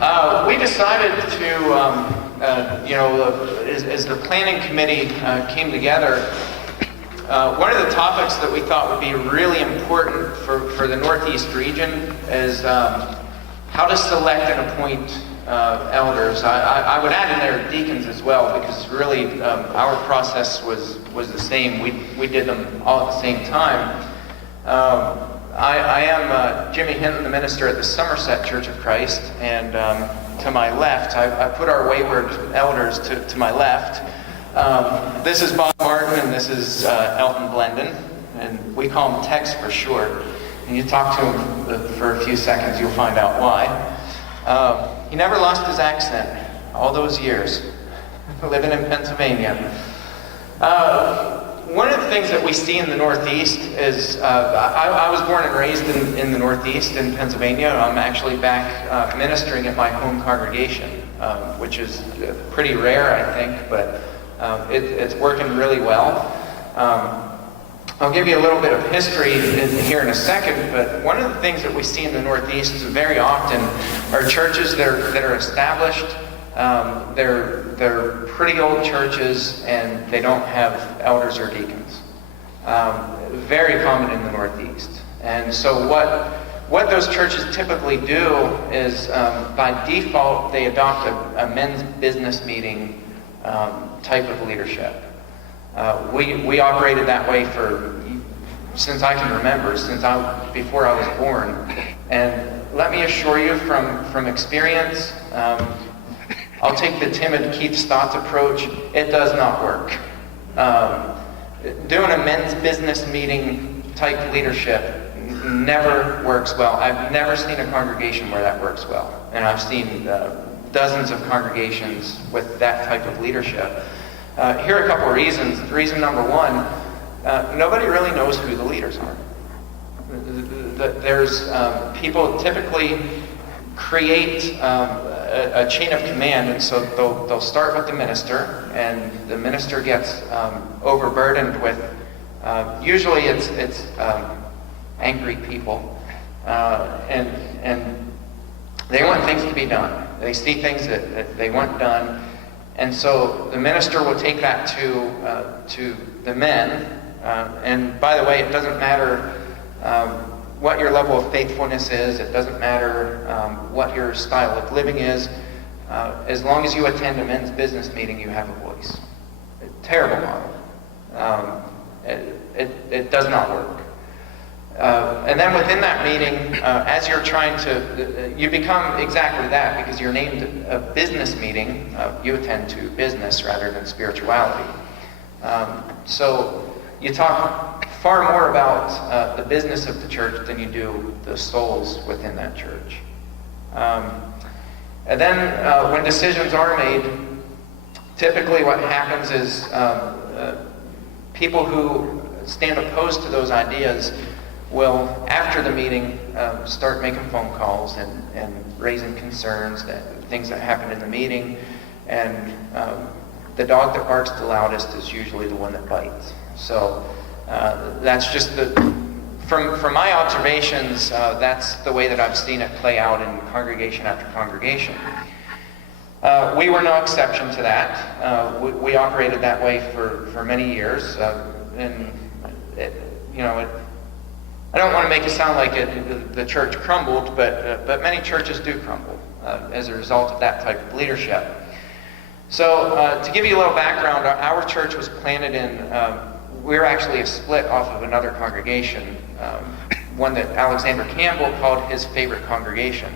We decided to, as the planning committee came together, one of the topics that we thought would be really important for the Northeast region is how to select and appoint elders. I would add in there deacons as well, because really our process was the same. We did them all at the same time. I am Jimmy Hinton, the minister at the Somerset Church of Christ, and to my left, I put our wayward elders to my left. This is Bob Martin, and this is Elton Blenden, and we call him Tex for short. And you talk to him for a few seconds, you'll find out why. He never lost his accent all those years, living in Pennsylvania. One of the things that we see in the Northeast is, I was born and raised in the Northeast in Pennsylvania. I'm actually back ministering at my home congregation, which is pretty rare, I think, but it's working really well. I'll give you a little bit of history here in a second, but one of the things that we see in the Northeast is very often are churches that are established. They're pretty old churches, and they don't have elders or deacons. Very common in the Northeast. And so what those churches typically do is, by default, they adopt a men's business meeting type of leadership. We operated that way since I can remember, before I was born. And let me assure you from experience, I'll take the timid Keith Stotts approach. It does not work. Doing a men's business meeting type leadership never works well. I've never seen a congregation where that works well. And I've seen dozens of congregations with that type of leadership. Here are a couple of reasons. Reason number one, nobody really knows who the leaders are. There's people typically create a chain of command, and so they'll start with the minister, and the minister gets overburdened with, usually it's angry people, and they want things to be done. They see things that they want done, and so the minister will take that to the men. And by the way, it doesn't matter what your level of faithfulness is. It doesn't matter what your style of living is. As long as you attend a men's business meeting, you have a voice. Terrible model. It does not work. And then within that meeting, as you're trying to, you become exactly that, because you're named a business meeting. You attend to business rather than spirituality. So you talk far more about the business of the church than you do the souls within that church. And then when decisions are made, typically what happens is people who stand opposed to those ideas will, after the meeting, start making phone calls and raising concerns, things that happened in the meeting. And the dog that barks the loudest is usually the one that bites. So that's just from my observations, that's the way that I've seen it play out in congregation after congregation. We were no exception to that. We operated that way for many years, and I don't want to make it sound like the church crumbled, but many churches do crumble as a result of that type of leadership. So to give you a little background, our church was planted in. We're actually a split off of another congregation, one that Alexander Campbell called his favorite congregation.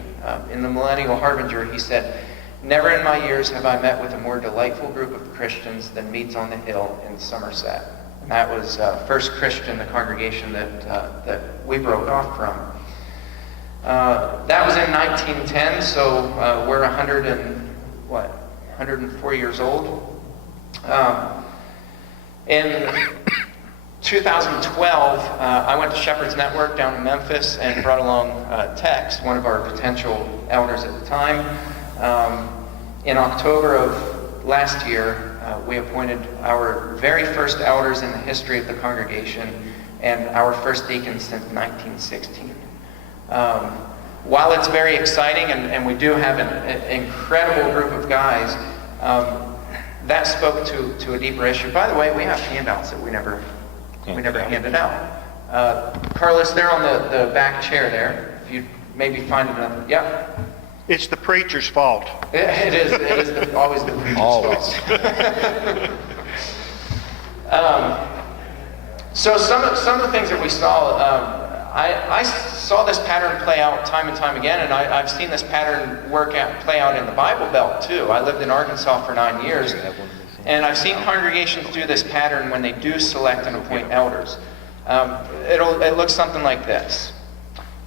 In the Millennial Harbinger, he said, "Never in my years have I met with a more delightful group of Christians than meets on the hill in Somerset." And that was First Christian, the congregation that we broke off from. That was in 1910, so we're 104 years old. In 2012, I went to Shepherd's Network down in Memphis and brought along Tex, one of our potential elders at the time. In October of last year, we appointed our very first elders in the history of the congregation and our first deacons since 1916. while it's very exciting, and we do have an incredible group of guys, that spoke to a deeper issue. By the way, we have handouts that we never handed out. Carlos, they're on the back chair there. If you maybe find another. Yeah. It's the preacher's fault. It is always the preacher's fault. So some of the things that we saw, I saw this pattern play out time and time again, and I've seen this pattern play out in the Bible Belt too. I lived in Arkansas for 9 years, and I've seen congregations do this pattern when they do select and appoint elders. It looks something like this.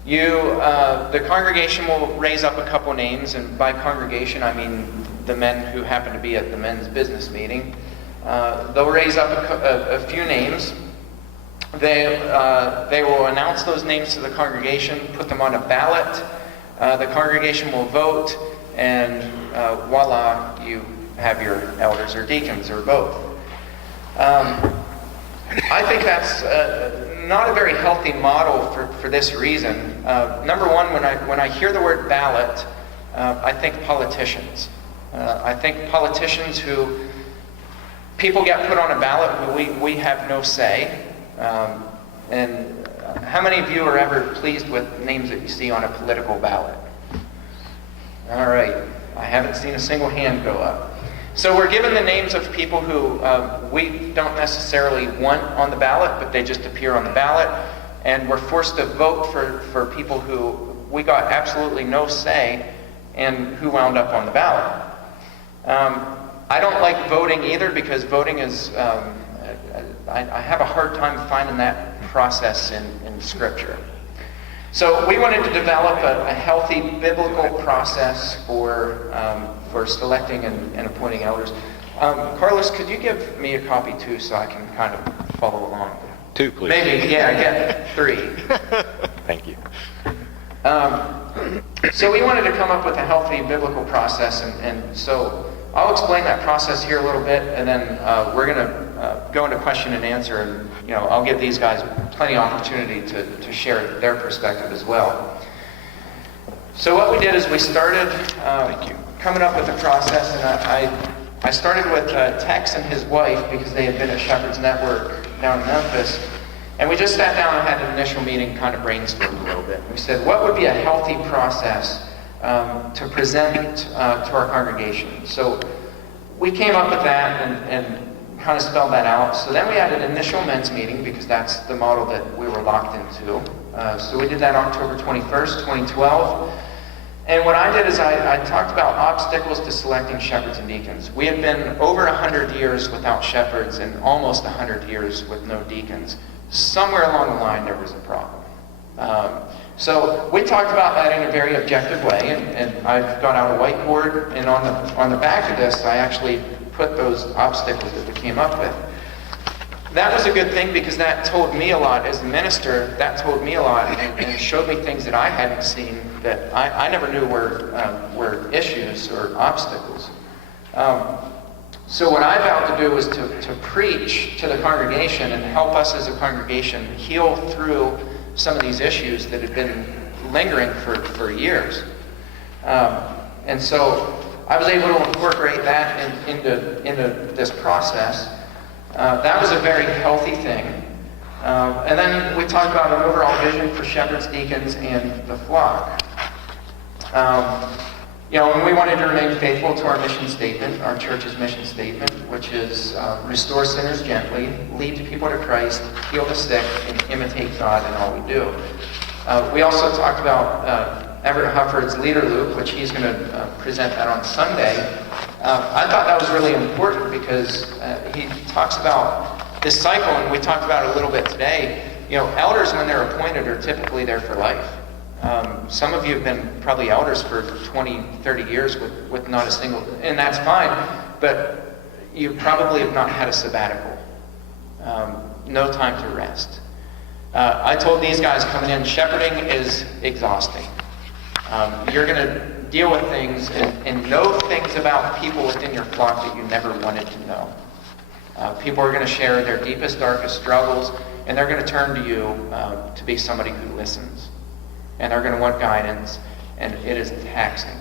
The congregation will raise up a couple names, and by congregation I mean the men who happen to be at the men's business meeting. They'll raise up a few names. They will announce those names to the congregation, put them on a ballot. The congregation will vote, and voila, you have your elders or deacons or both. I think that's not a very healthy model for this reason. Number one, when I hear the word ballot, I think politicians. I think politicians who people get put on a ballot who we have no say. And how many of you are ever pleased with names that you see on a political ballot? All right, I haven't seen a single hand go up. So we're given the names of people who we don't necessarily want on the ballot, but they just appear on the ballot, and we're forced to vote for people who we got absolutely no say and who wound up on the ballot. I don't like voting either, because voting is, I have a hard time finding that process in Scripture. So we wanted to develop a healthy biblical process for selecting and appointing elders. Carlos, could you give me a copy too, so I can kind of follow along? 2, please. Maybe, yeah, I get 3. Thank you. So we wanted to come up with a healthy biblical process, and so I'll explain that process here a little bit, and then we're going to go into question and answer, and I'll give these guys plenty of opportunity to share their perspective as well. So what we did is we started coming up with a process, and I started with Tex and his wife, because they had been at Shepherd's Network down in Memphis, and we just sat down and had an initial meeting, kind of brainstormed a little bit. We said, what would be a healthy process to present to our congregation? So we came up with that and kind of spelled that out. So then we had an initial men's meeting, because that's the model that we were locked into. So we did that October 21st, 2012. And what I did is I talked about obstacles to selecting shepherds and deacons. We had been over 100 years without shepherds and almost 100 years with no deacons. Somewhere along the line there was a problem. So we talked about that in a very objective way, and I've got out a whiteboard, and on the back of this I actually put those obstacles that we came up with. That was a good thing, because that told me a lot as a minister. That told me a lot and showed me things that I hadn't seen, that I never knew were issues or obstacles. So what I vowed to do was to preach to the congregation and help us as a congregation heal through some of these issues that had been lingering for years. And so I was able to incorporate that into this process. That was a very healthy thing. And then we talked about an overall vision for shepherds, deacons, and the flock. And we wanted to remain faithful to our mission statement, our church's mission statement, which is restore sinners gently, lead people to Christ, heal the sick, and imitate God in all we do. We also talked about Everett Hufford's leader loop, which he's going to present that on Sunday. I thought that was really important, because he talks about this cycle, and we talked about it a little bit today. Elders, when they're appointed, are typically there for life. Some of you have been probably elders for 20, 30 years with not a single, and that's fine, but you probably have not had a sabbatical. No time to rest. I told these guys coming in, shepherding is exhausting. You're going to deal with things and know things about people within your flock that you never wanted to know. People are going to share their deepest, darkest struggles, and they're going to turn to you to be somebody who listens. and they're going to want guidance, and it is taxing.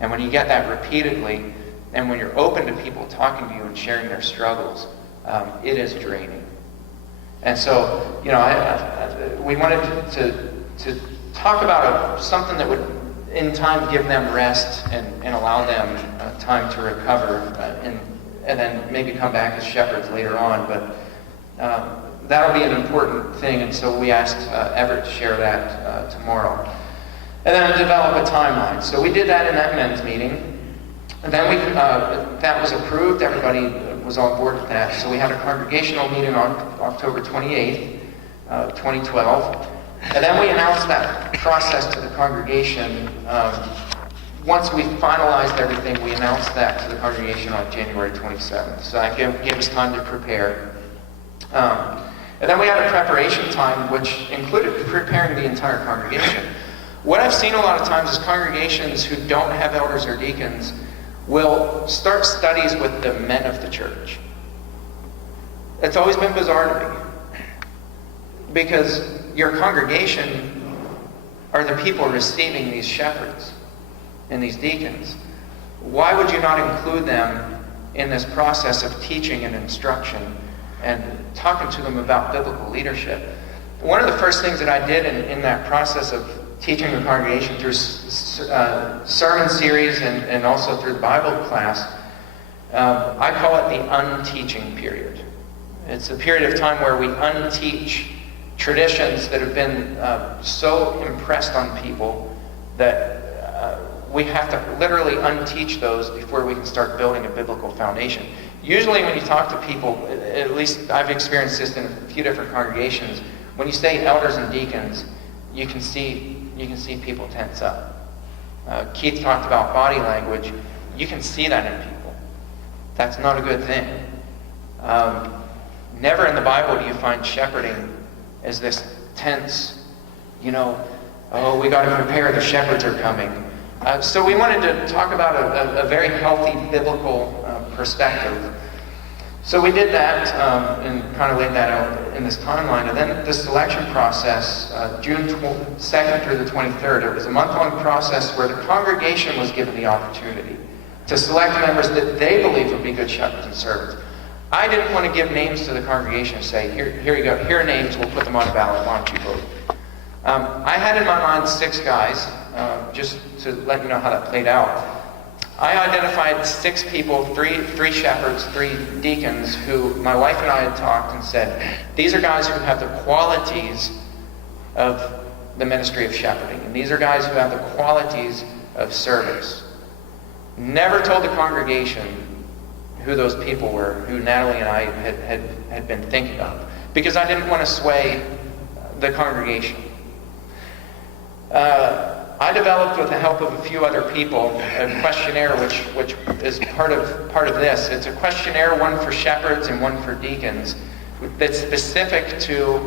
And when you get that repeatedly, and when you're open to people talking to you and sharing their struggles, it is draining. And so, we wanted to talk about something that would, in time, give them rest and allow them time to recover, and then maybe come back as shepherds later on. But that'll be an important thing, and so we asked Everett to share that tomorrow. And then develop a timeline. So we did that in that men's meeting. And then that was approved. Everybody was on board with that. So we had a congregational meeting on October 28th, 2012. And then we announced that process to the congregation. Once we finalized everything, we announced that to the congregation on January 27th. So that gave us time to prepare. And then we had a preparation time, which included preparing the entire congregation. What I've seen a lot of times is congregations who don't have elders or deacons will start studies with the men of the church. It's always been bizarre to me, because your congregation are the people receiving these shepherds and these deacons. Why would you not include them in this process of teaching and instruction and talking to them about biblical leadership? One of the first things that I did in that process of teaching the congregation through sermon series and also through the Bible class, I call it the unteaching period. It's a period of time where we unteach traditions that have been so impressed on people that we have to literally unteach those before we can start building a biblical foundation. Usually when you talk to people, at least I've experienced this in a few different congregations, when you say elders and deacons, you can see people tense up. Keith talked about body language. You can see that in people. That's not a good thing. Never in the Bible do you find shepherding as this tense, oh, we got to prepare, the shepherds are coming. So we wanted to talk about a very healthy biblical perspective. So we did that and kind of laid that out in this timeline. And then the selection process, June 2nd through the 23rd, it was a month-long process where the congregation was given the opportunity to select members that they believed would be good shepherds and servants. I didn't want to give names to the congregation and say, here you go, here are names, we'll put them on a ballot, why don't you vote? I had in my mind 6 guys, just to let you know how that played out. I identified 6 people, three shepherds, 3 deacons, who my wife and I had talked and said, these are guys who have the qualities of the ministry of shepherding, and these are guys who have the qualities of service. Never told the congregation who those people were, who Natalie and I had been thinking of, because I didn't want to sway the congregation. I developed, with the help of a few other people, a questionnaire which is part of this. It's a questionnaire, one for shepherds and one for deacons, that's specific to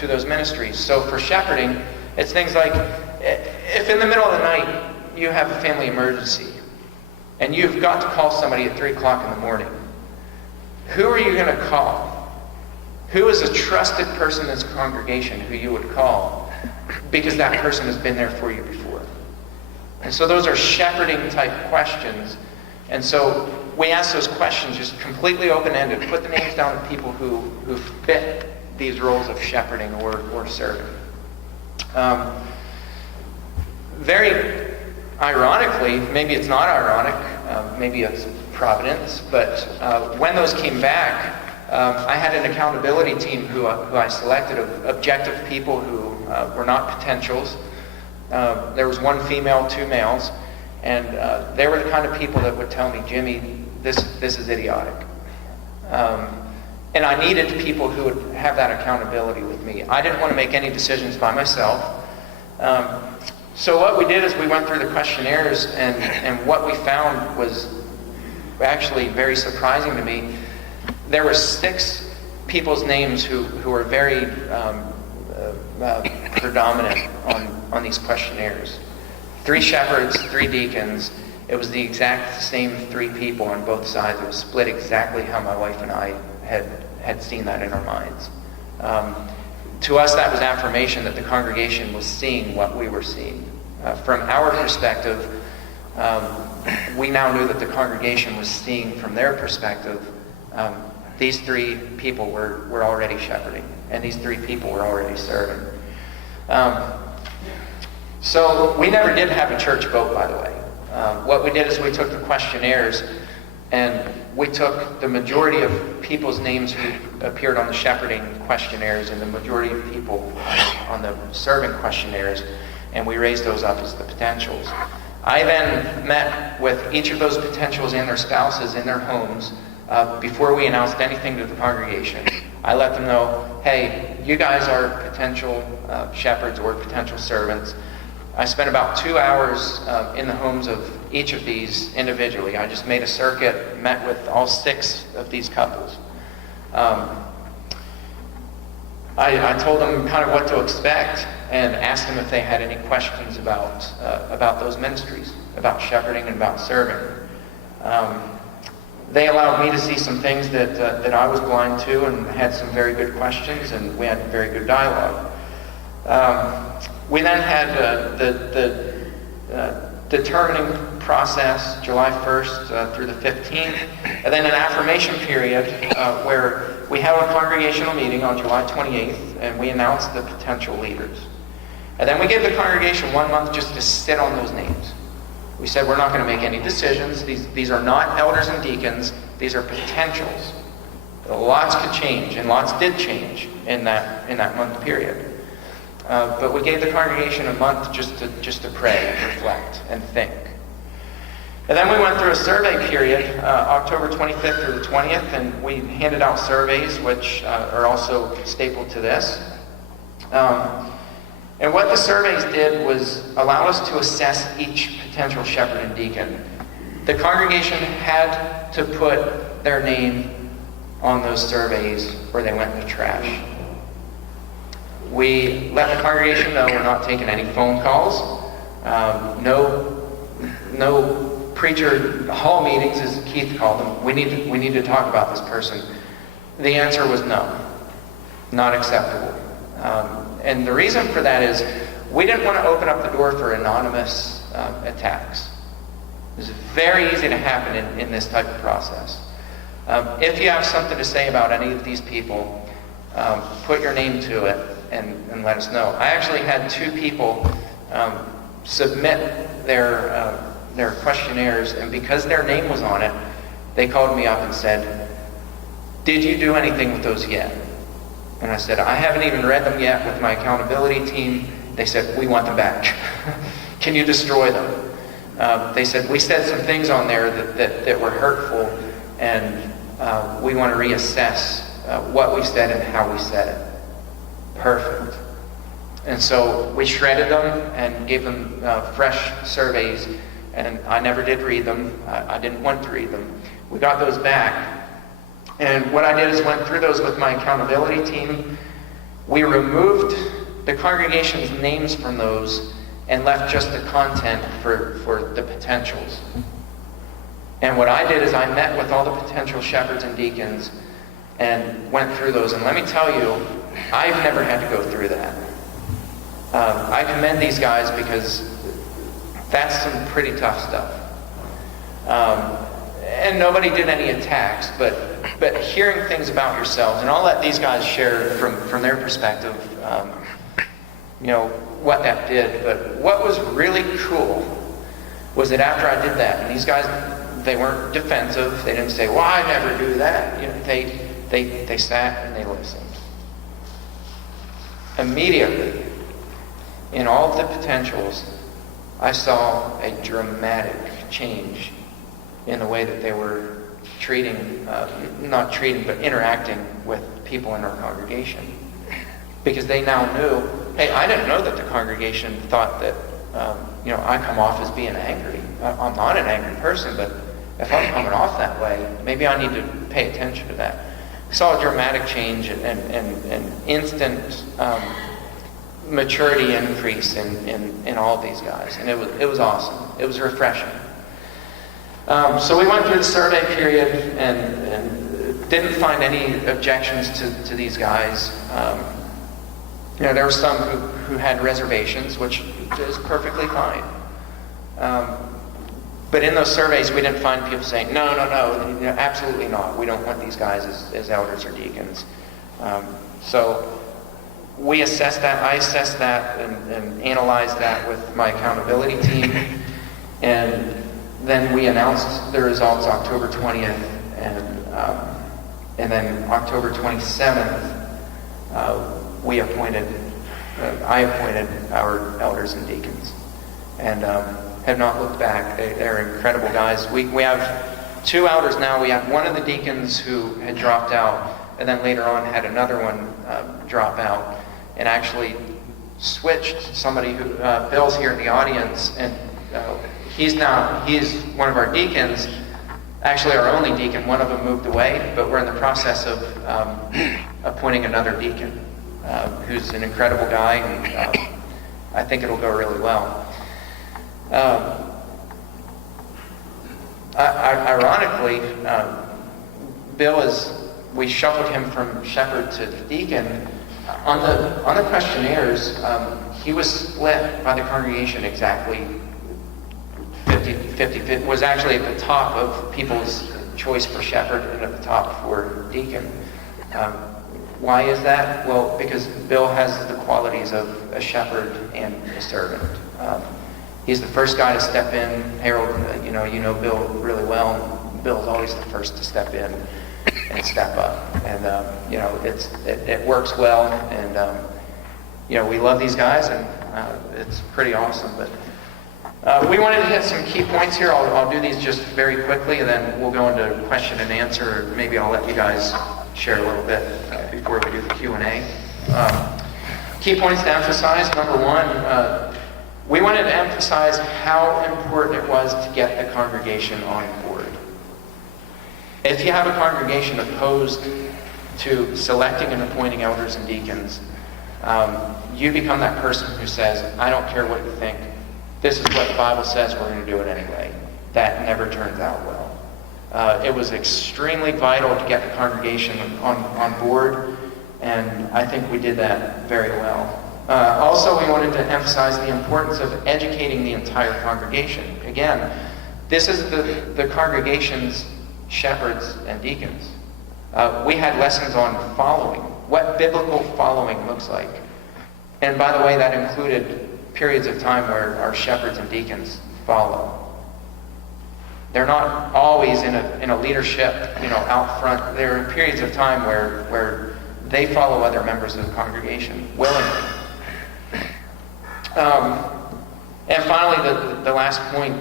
those ministries. So for shepherding, it's things like, if in the middle of the night you have a family emergency and you've got to call somebody at 3 o'clock in the morning, who are you going to call? Who is a trusted person in this congregation who you would call? Because that person has been there for you before. And so those are shepherding type questions. And so we ask those questions just completely open-ended. Put the names down of people who fit these roles of shepherding or serving. Very ironically, maybe it's not ironic, maybe it's providence, but when those came back, I had an accountability team who I selected of objective people who were not potentials. There was 1 female, 2 males, and they were the kind of people that would tell me, Jimmy, this is idiotic. And I needed people who would have that accountability with me. I didn't want to make any decisions by myself. So what we did is we went through the questionnaires, and what we found was actually very surprising to me. There were 6 people's names who were very predominant on these questionnaires. 3 shepherds, 3 deacons. It was the exact same 3 people on both sides. It was split exactly how my wife and I had seen that in our minds. to us, that was affirmation that the congregation was seeing what we were seeing. From our perspective, we now knew that the congregation was seeing from their perspective. These 3 people were already shepherding, and these 3 people were already serving. So we never did have a church vote, by the way. What we did is we took the questionnaires, and we took the majority of people's names who appeared on the shepherding questionnaires and the majority of people on the serving questionnaires, and we raised those up as the potentials. I then met with each of those potentials and their spouses in their homes before we announced anything to the congregation. I let them know, hey, you guys are potential shepherds or potential servants. I spent about 2 hours in the homes of each of these individually. I just made a circuit, met with all 6 of these couples. I told them kind of what to expect and asked them if they had any questions about those ministries, about shepherding and about serving. They allowed me to see some things that I was blind to, and had some very good questions, and we had very good dialogue. We then had the determining process, July 1st through the 15th, and then an affirmation period where we held a congregational meeting on July 28th, and we announced the potential leaders. And then we gave the congregation 1 month just to sit on those names. We said we're not going to make any decisions. These are not elders and deacons. These are potentials. Lots could change, and lots did change in that month period. But we gave the congregation a month just to pray and reflect and think. And then we went through a survey period, October 25th through the 20th, and we handed out surveys, which are also stapled to this. And what the surveys did was allow us to assess each potential shepherd and deacon. The congregation had to put their name on those surveys or they went in the trash. We let the congregation know we're not taking any phone calls, no preacher hall meetings, as Keith called them. We need to talk about this person. The answer was no, not acceptable. And the reason for that is we didn't want to open up the door for anonymous attacks. It's very easy to happen in this type of process. If you have something to say about any of these people, put your name to it and let us know. I actually had 2 people submit their questionnaires, and because their name was on it, they called me up and said, "Did you do anything with those yet?" And I said, "I haven't even read them yet with my accountability team." They said, "We want them back." "Can you destroy them?" They said, "We said some things on there that were hurtful, and we want to reassess what we said and how we said it." Perfect. And so we shredded them and gave them fresh surveys, and I never did read them. I didn't want to read them. We got those back. And what I did is went through those with my accountability team. We removed the congregation's names from those and left just the content for the potentials. And what I did is I met with all the potential shepherds and deacons and went through those. And let me tell you, I've never had to go through that. I commend these guys because that's some pretty tough stuff. And nobody did any attacks, but hearing things about yourselves, and I'll let these guys share from their perspective, what that did. But what was really cool was that after I did that, and these guys, they weren't defensive. They didn't say, "Well, I never do that." They sat and they listened. Immediately, in all of the potentials, I saw a dramatic change in the way that they were interacting with people in our congregation. Because they now knew, hey, I didn't know that the congregation thought that, I come off as being angry. I'm not an angry person, but if I'm coming off that way, maybe I need to pay attention to that. I saw a dramatic change and instant maturity increase in all of these guys. And it was awesome. It was refreshing. So we went through the survey period and didn't find any objections to these guys. There were some who had reservations, which is perfectly fine. But in those surveys, we didn't find people saying, no, absolutely not. We don't want these guys as elders or deacons. So we assessed that. I assessed that and analyzed that with my accountability team. And then we announced the results October 20th. And then October 27th, I appointed our elders and deacons. And have not looked back. They're incredible guys. We have 2 elders now. We have one of the deacons who had dropped out, and then later on had another one drop out, and actually switched somebody who, Bill's here in the audience, and he's one of our deacons, actually our only deacon. One of them moved away, but we're in the process of appointing another deacon, who's an incredible guy, and I think it'll go really well. Ironically, Bill we shuffled him from shepherd to deacon. On the questionnaires, he was split by the congregation exactly 50-50. It was actually at the top of people's choice for shepherd and at the top for deacon. Why is that? Well, because Bill has the qualities of a shepherd and a servant. He's the first guy to step in. Harold, you know Bill really well. Bill's always the first to step in and step up. And, it works well. And, we love these guys, and it's pretty awesome. But we wanted to hit some key points here. I'll do these just very quickly, and then we'll go into question and answer. Or maybe I'll let you guys share a little bit before we do the Q&A. Key points to emphasize. Number one, we wanted to emphasize how important it was to get the congregation on board. If you have a congregation opposed to selecting and appointing elders and deacons, you become that person who says, I don't care what you think. This is what the Bible says, we're going to do it anyway. That never turns out well. It was extremely vital to get the congregation on board, and I think we did that very well. Also, we wanted to emphasize the importance of educating the entire congregation. Again, this is the congregation's shepherds and deacons. We had lessons on following, what biblical following looks like. And by the way, that included periods of time where our shepherds and deacons follow. They're not always in a leadership, out front. There are periods of time where they follow other members of the congregation willingly. And finally, the last point,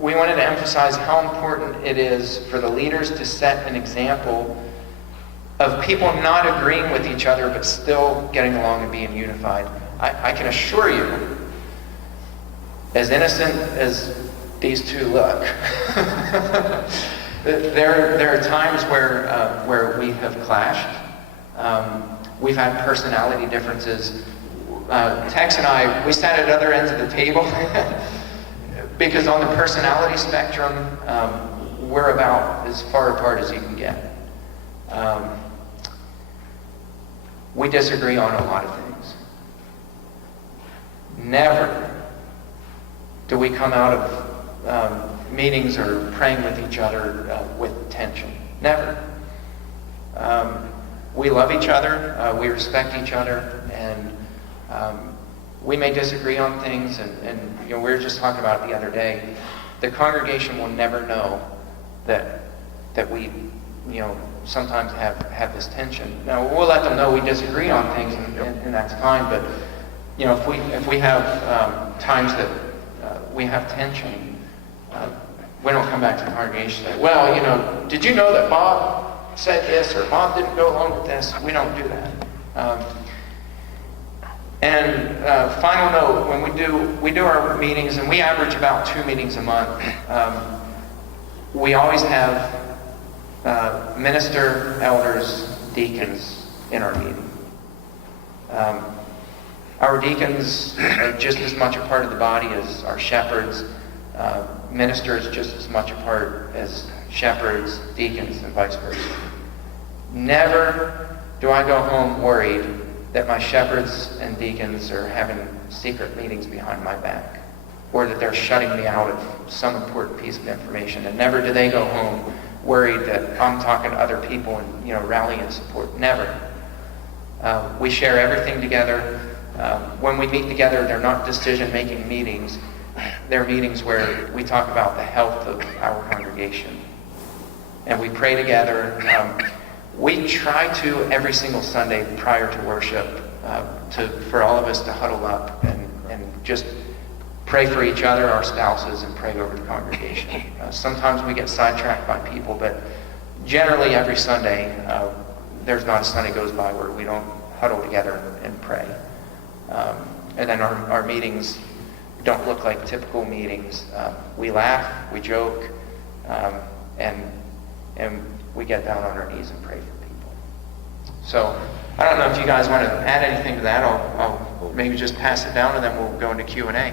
we wanted to emphasize how important it is for the leaders to set an example of people not agreeing with each other but still getting along and being unified. I can assure you, as innocent as these two look, there are times where we have clashed. We've had personality differences. Tex and I, we sat at other ends of the table because on the personality spectrum, we're about as far apart as you can get. We disagree on a lot of things. Never do we come out of meetings or praying with each other with tension. Never. We love each other, we respect each other, and we may disagree on things, and we were just talking about it the other day. The congregation will never know that we, sometimes have this tension. Now, we'll let them know we disagree on things, and that's fine. But if we have times that we have tension, we don't come back to the congregation and say, well, did you know that Bob said this, or Bob didn't go along with this? We don't do that. And final note, when we do our meetings, and we average about 2 meetings a month, we always have minister, elders, deacons in our meeting. Our deacons are just as much a part of the body as our shepherds. Ministers just as much a part as shepherds, deacons, and vice versa. Never do I go home worried that my shepherds and deacons are having secret meetings behind my back, or that they're shutting me out of some important piece of information. And never do they go home worried that I'm talking to other people and rallying support. Never. We share everything together. When we meet together, they're not decision-making meetings. They're meetings where we talk about the health of our congregation. And we pray together. We try to, every single Sunday prior to worship, for all of us to huddle up and just pray for each other, our spouses, and pray over the congregation. Sometimes we get sidetracked by people, but generally every Sunday, there's not a Sunday goes by where we don't huddle together and pray. And then our meetings don't look like typical meetings. We laugh, we joke, and we get down on our knees and pray for people. So I don't know if you guys want to add anything to that. I'll maybe just pass it down and then we'll go into Q&A.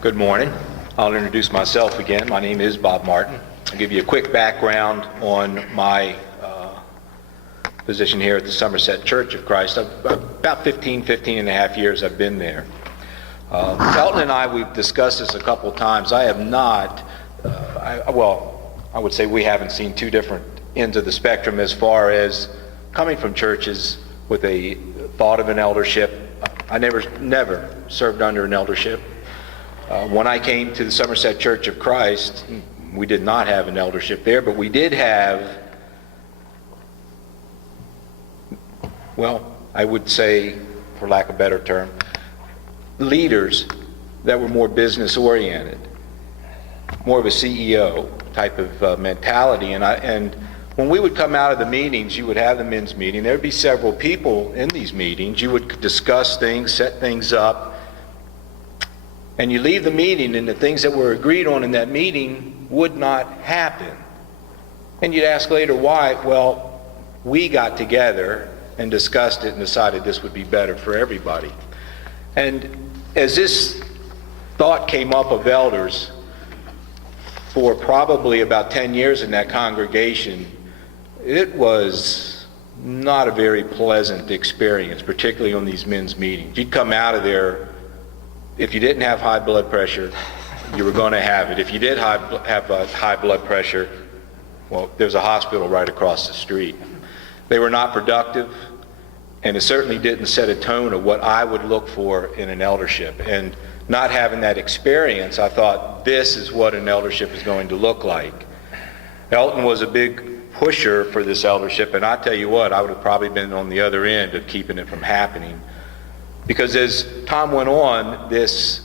Good morning. I'll introduce myself again. My name is Bob Martin. I'll give you a quick background on my position here at the Somerset Church of Christ. About 15 and a half years I've been there. Elton and I, we've discussed this a couple times. I have not, I would say we haven't seen two different ends of the spectrum as far as coming from churches with a thought of an eldership. I never served under an eldership. When I came to the Somerset Church of Christ, we did not have an eldership there, but we did have, I would say, for lack of a better term, leaders that were more business oriented, more of a CEO type of mentality. And when we would come out of the meetings, you would have the men's meeting. There would be several people in these meetings. You would discuss things, set things up. And you leave the meeting and the things that were agreed on in that meeting would not happen. And you'd ask later why. Well, we got together and discussed it and decided this would be better for everybody. And as this thought came up of elders for probably about 10 years in that congregation, it was not a very pleasant experience, particularly on these men's meetings. You'd come out of there. If you didn't have high blood pressure, you were going to have it. If you did have high blood pressure, well, there's a hospital right across the street. They were not productive, and it certainly didn't set a tone of what I would look for in an eldership. And not having that experience, I thought, this is what an eldership is going to look like. Elton was a big pusher for this eldership, and I tell you what, I would have probably been on the other end of keeping it from happening. Because as time went on, this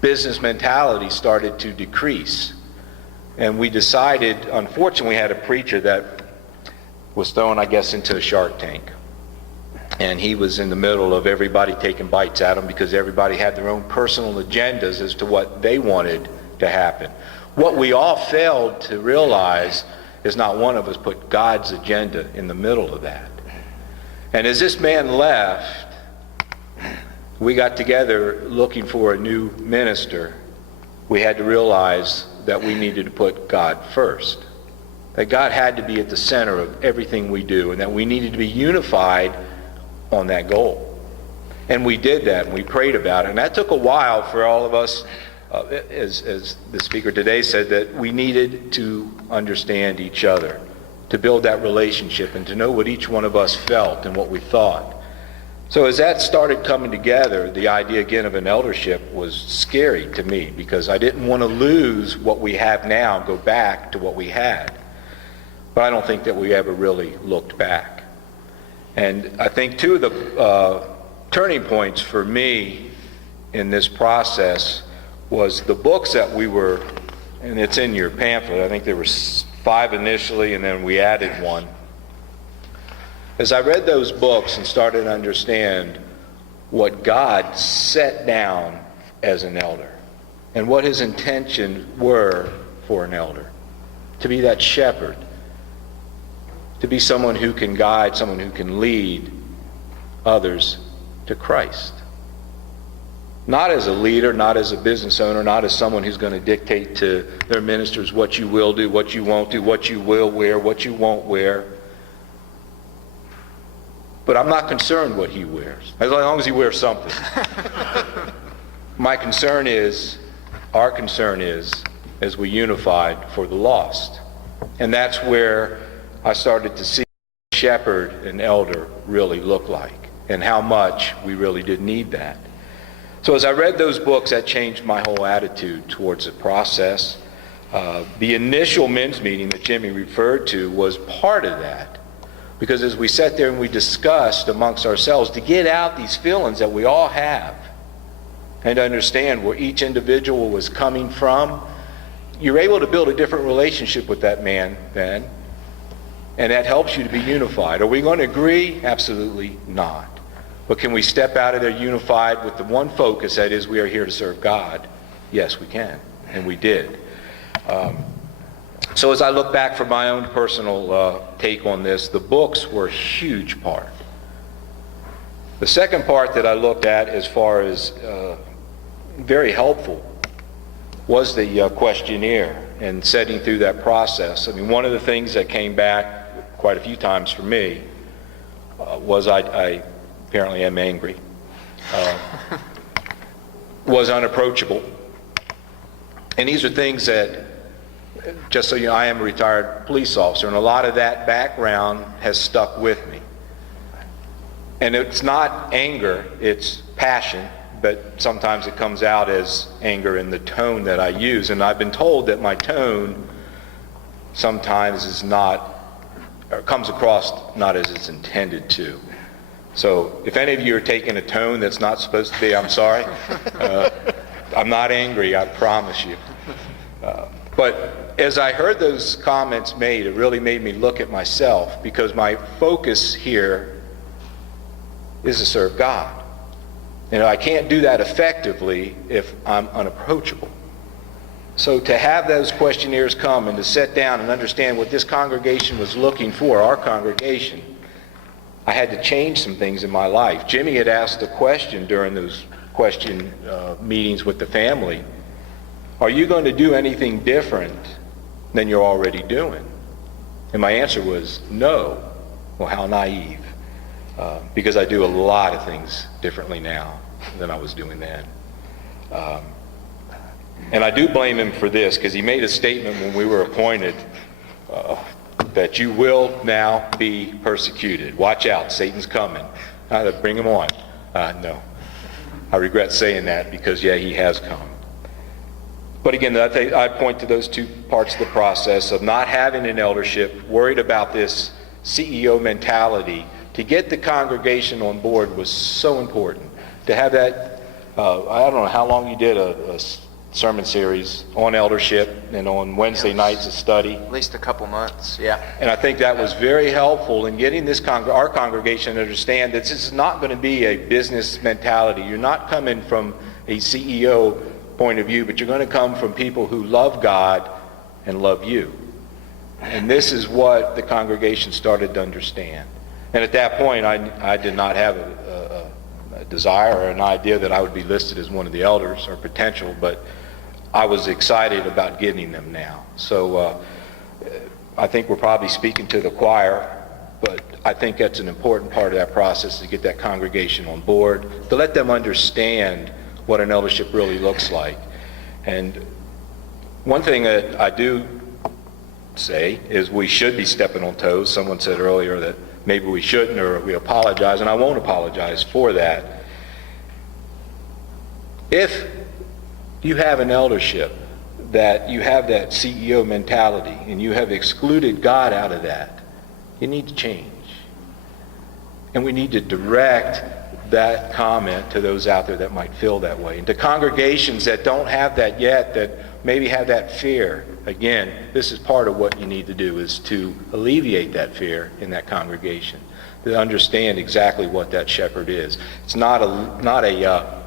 business mentality started to decrease. And we decided, unfortunately, we had a preacher that was thrown, I guess, into a shark tank. And he was in the middle of everybody taking bites at him because everybody had their own personal agendas as to what they wanted to happen. What we all failed to realize is not one of us put God's agenda in the middle of that. And as this man left, we got together looking for a new minister. We had to realize that we needed to put God first. That God had to be at the center of everything we do, and that we needed to be unified on that goal. And we did that, and we prayed about it. And that took a while for all of us, as the speaker today said, that we needed to understand each other, to build that relationship, and to know what each one of us felt and what we thought. So as that started coming together, the idea again of an eldership was scary to me, because I didn't want to lose what we have now and go back to what we had. But I don't think that we ever really looked back. And I think two of the turning points for me in this process was the books that we were, and it's in your pamphlet, I think there were 5 initially, and then we added one. As I read those books and started to understand what God set down as an elder and what his intentions were for an elder, to be that shepherd, to be someone who can guide, someone who can lead others to Christ. Not as a leader, not as a business owner, not as someone who's going to dictate to their ministers what you will do, what you won't do, what you will wear, what you won't wear. But I'm not concerned what he wears, as long as he wears something. My concern is, our concern is, as we unified for the lost. And that's where I started to see what shepherd and elder really look like, and how much we really did need that. So as I read those books, that changed my whole attitude towards the process. The initial men's meeting that Jimmy referred to was part of that. Because as we sat there and we discussed amongst ourselves to get out these feelings that we all have and to understand where each individual was coming from, you're able to build a different relationship with that man then, and that helps you to be unified. Are we going to agree? Absolutely not. But can we step out of there unified with the one focus, that is, we are here to serve God? Yes, we can, and we did. So as I look back from my own personal take on this, the books were a huge part. The second part that I looked at as far as very helpful was the questionnaire and setting through that process. I mean, one of the things that came back quite a few times for me was I apparently am angry, was unapproachable. And these are things that, just so you know, I am a retired police officer, and a lot of that background has stuck with me. And it's not anger, it's passion, but sometimes it comes out as anger in the tone that I use. And I've been told that my tone sometimes is not, or comes across not as it's intended to. So if any of you are taking a tone that's not supposed to be, I'm sorry. I'm not angry, I promise you. But as I heard those comments made, it really made me look at myself, because my focus here is to serve God. And I can't do that effectively if I'm unapproachable. So to have those questionnaires come and to sit down and understand what this congregation was looking for, our congregation, I had to change some things in my life. Jimmy had asked a question during those question meetings with the family. Are you going to do anything different than you're already doing? And my answer was no. Well, how naive. Because I do a lot of things differently now than I was doing then. And I do blame him for this, because he made a statement when we were appointed that you will now be persecuted. Watch out, Satan's coming. Bring him on. No. I regret saying that, because yeah, he has come. But again, I point to those two parts of the process of not having an eldership, worried about this CEO mentality. To get the congregation on board was so important. To have that, I don't know how long you did a sermon series on eldership and on Wednesday nights of study. At least a couple months, yeah. And I think that was very helpful in getting this our congregation to understand that this is not going to be a business mentality. You're not coming from a CEO point of view, but you're going to come from people who love God and love you. And this is what the congregation started to understand. And at that point, I did not have a desire or an idea that I would be listed as one of the elders or potential, but I was excited about getting them now. So I think we're probably speaking to the choir, but I think that's an important part of that process, to get that congregation on board, to let them understand what an eldership really looks like. And one thing that I do say is we should be stepping on toes. Someone said earlier that maybe we shouldn't, or we apologize, and I won't apologize for that. If you have an eldership, that you have that CEO mentality, and you have excluded God out of that, you need to change. And we need to direct that comment to those out there that might feel that way. And to congregations that don't have that yet, that maybe have that fear, again, this is part of what you need to do, is to alleviate that fear in that congregation, to understand exactly what that shepherd is. It's not a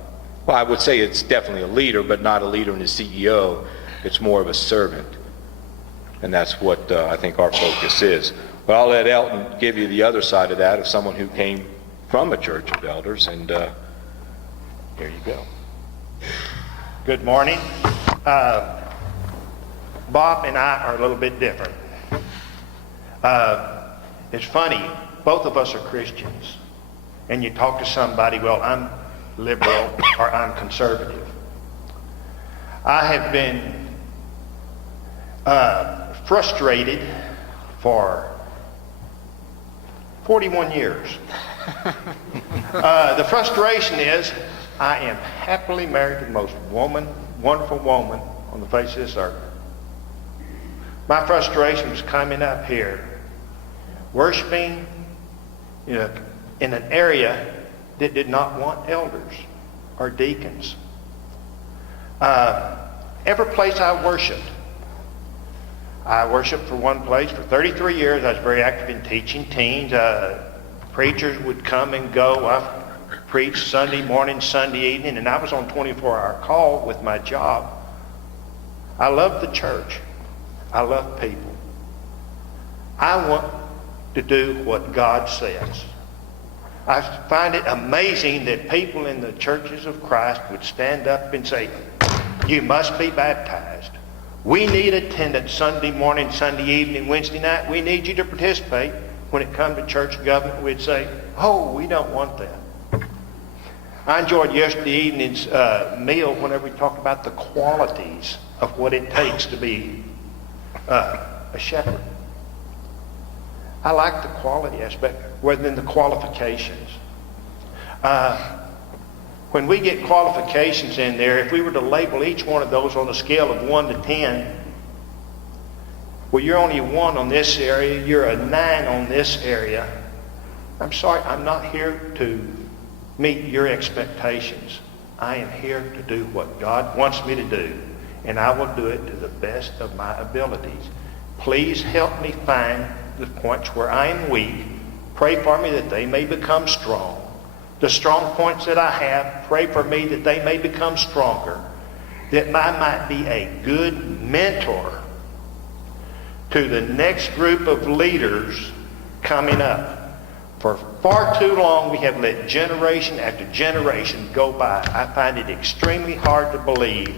well, I would say it's definitely a leader, but not a leader and a CEO. It's more of a servant. And that's what I think our focus is. But I'll let Elton give you the other side of that, of someone who came from a church of elders, and here you go. Good morning. Bob and I are a little bit different. It's funny, both of us are Christians. and you talk to somebody, well, I'm liberal or I'm conservative. I have been frustrated for 41 years. The frustration is I am happily married to the most wonderful woman on the face of this earth. My frustration was coming up here, worshiping, in an area that did not want elders or deacons. Every place I worshiped for one place for 33 years. I was very active in teaching teens. Preachers would come and go. I preached Sunday morning, Sunday evening, and I was on 24-hour call with my job. I love the church. I love people. I want to do what God says. I find it amazing that people in the churches of Christ would stand up and say, you must be baptized. We need attendance Sunday morning, Sunday evening, Wednesday night. We need you to participate. When it comes to church government, we'd say, oh, we don't want that. I enjoyed yesterday evening's meal whenever we talked about the qualities of what it takes to be a shepherd. I like the quality aspect rather than the qualifications. When we get qualifications in there, if we were to label each one of those on a scale of 1 to 10, well, you're only a 1 on this area, you're a 9 on this area. I'm sorry, I'm not here to meet your expectations. I am here to do what God wants me to do, and I will do it to the best of my abilities. Please help me find the points where I am weak. Pray for me that they may become strong. The strong points that I have, pray for me that they may become stronger, that I might be a good mentor to the next group of leaders coming up. For far too long we have let generation after generation go by. I find it extremely hard to believe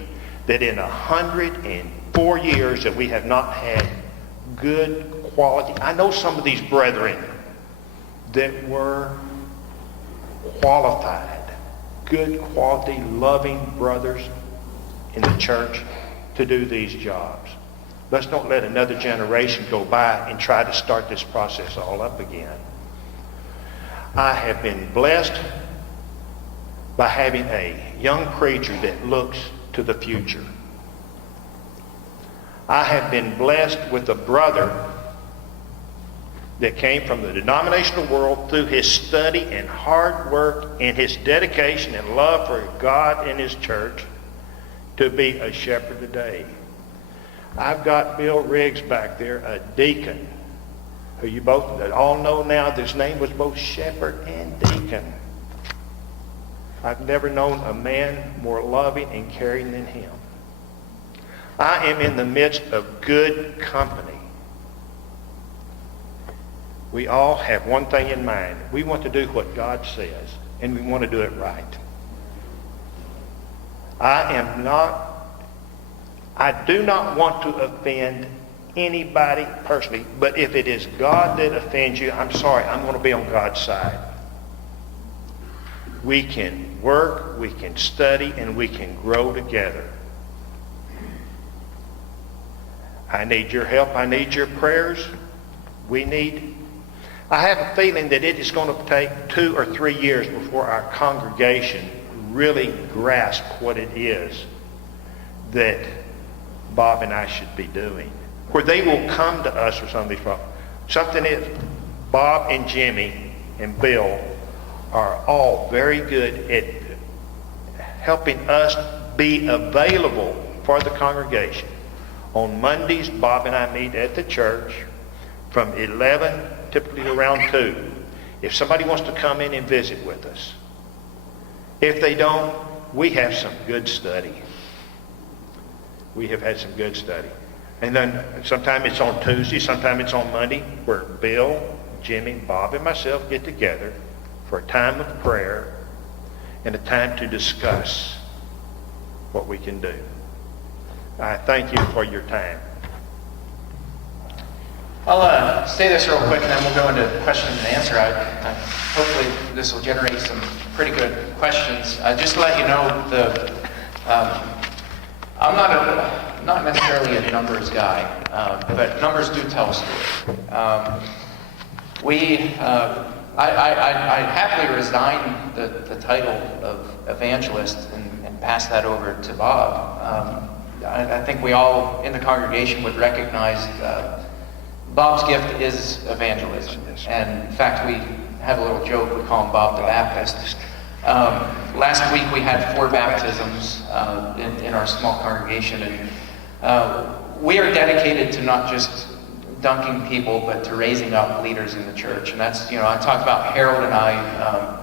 that in 104 years that we have not had good quality. I know some of these brethren that were qualified, good quality, loving brothers in the church to do these jobs. Let's not let another generation go by and try to start this process all up again. I have been blessed by having a young preacher that looks to the future. I have been blessed with a brother that came from the denominational world through his study and hard work and his dedication and love for God and his church to be a shepherd today. I've got Bill Riggs back there, a deacon, who you both all know now. His name was both shepherd and deacon. I've never known a man more loving and caring than him. I am in the midst of good company. We all have one thing in mind. We want to do what God says, and we want to do it right. I do not want to offend anybody personally, but if it is God that offends you, I'm sorry, I'm going to be on God's side. We can work, we can study, and we can grow together. I need your help. I need your prayers. I have a feeling that it is going to take 2 or 3 years before our congregation really grasp what it is that Bob and I should be doing. Where they will come to us with some of these problems. Something is, Bob and Jimmy and Bill are all very good at helping us be available for the congregation. On Mondays, Bob and I meet at the church from 11, typically around 2. If somebody wants to come in and visit with us. If they don't, we have some good study. We have had some good study. And then sometimes it's on Tuesday, sometimes it's on Monday, where Bill, Jimmy, Bob, and myself get together for a time of prayer and a time to discuss what we can do. I thank you for your time. I'll say this real quick, and then we'll go into question and answer. Hopefully, this will generate some pretty good questions. Just to let you know, I'm not necessarily a numbers guy, but numbers do tell a story. I happily resigned the title of evangelist and passed that over to Bob. I think we all in the congregation would recognize Bob's gift is evangelism. And in fact, we have a little joke, we call him Bob the Baptist. Last week we had 4 baptisms in our small congregation, and we are dedicated to not just dunking people, but to raising up leaders in the church. And that's, I talked about Harold and I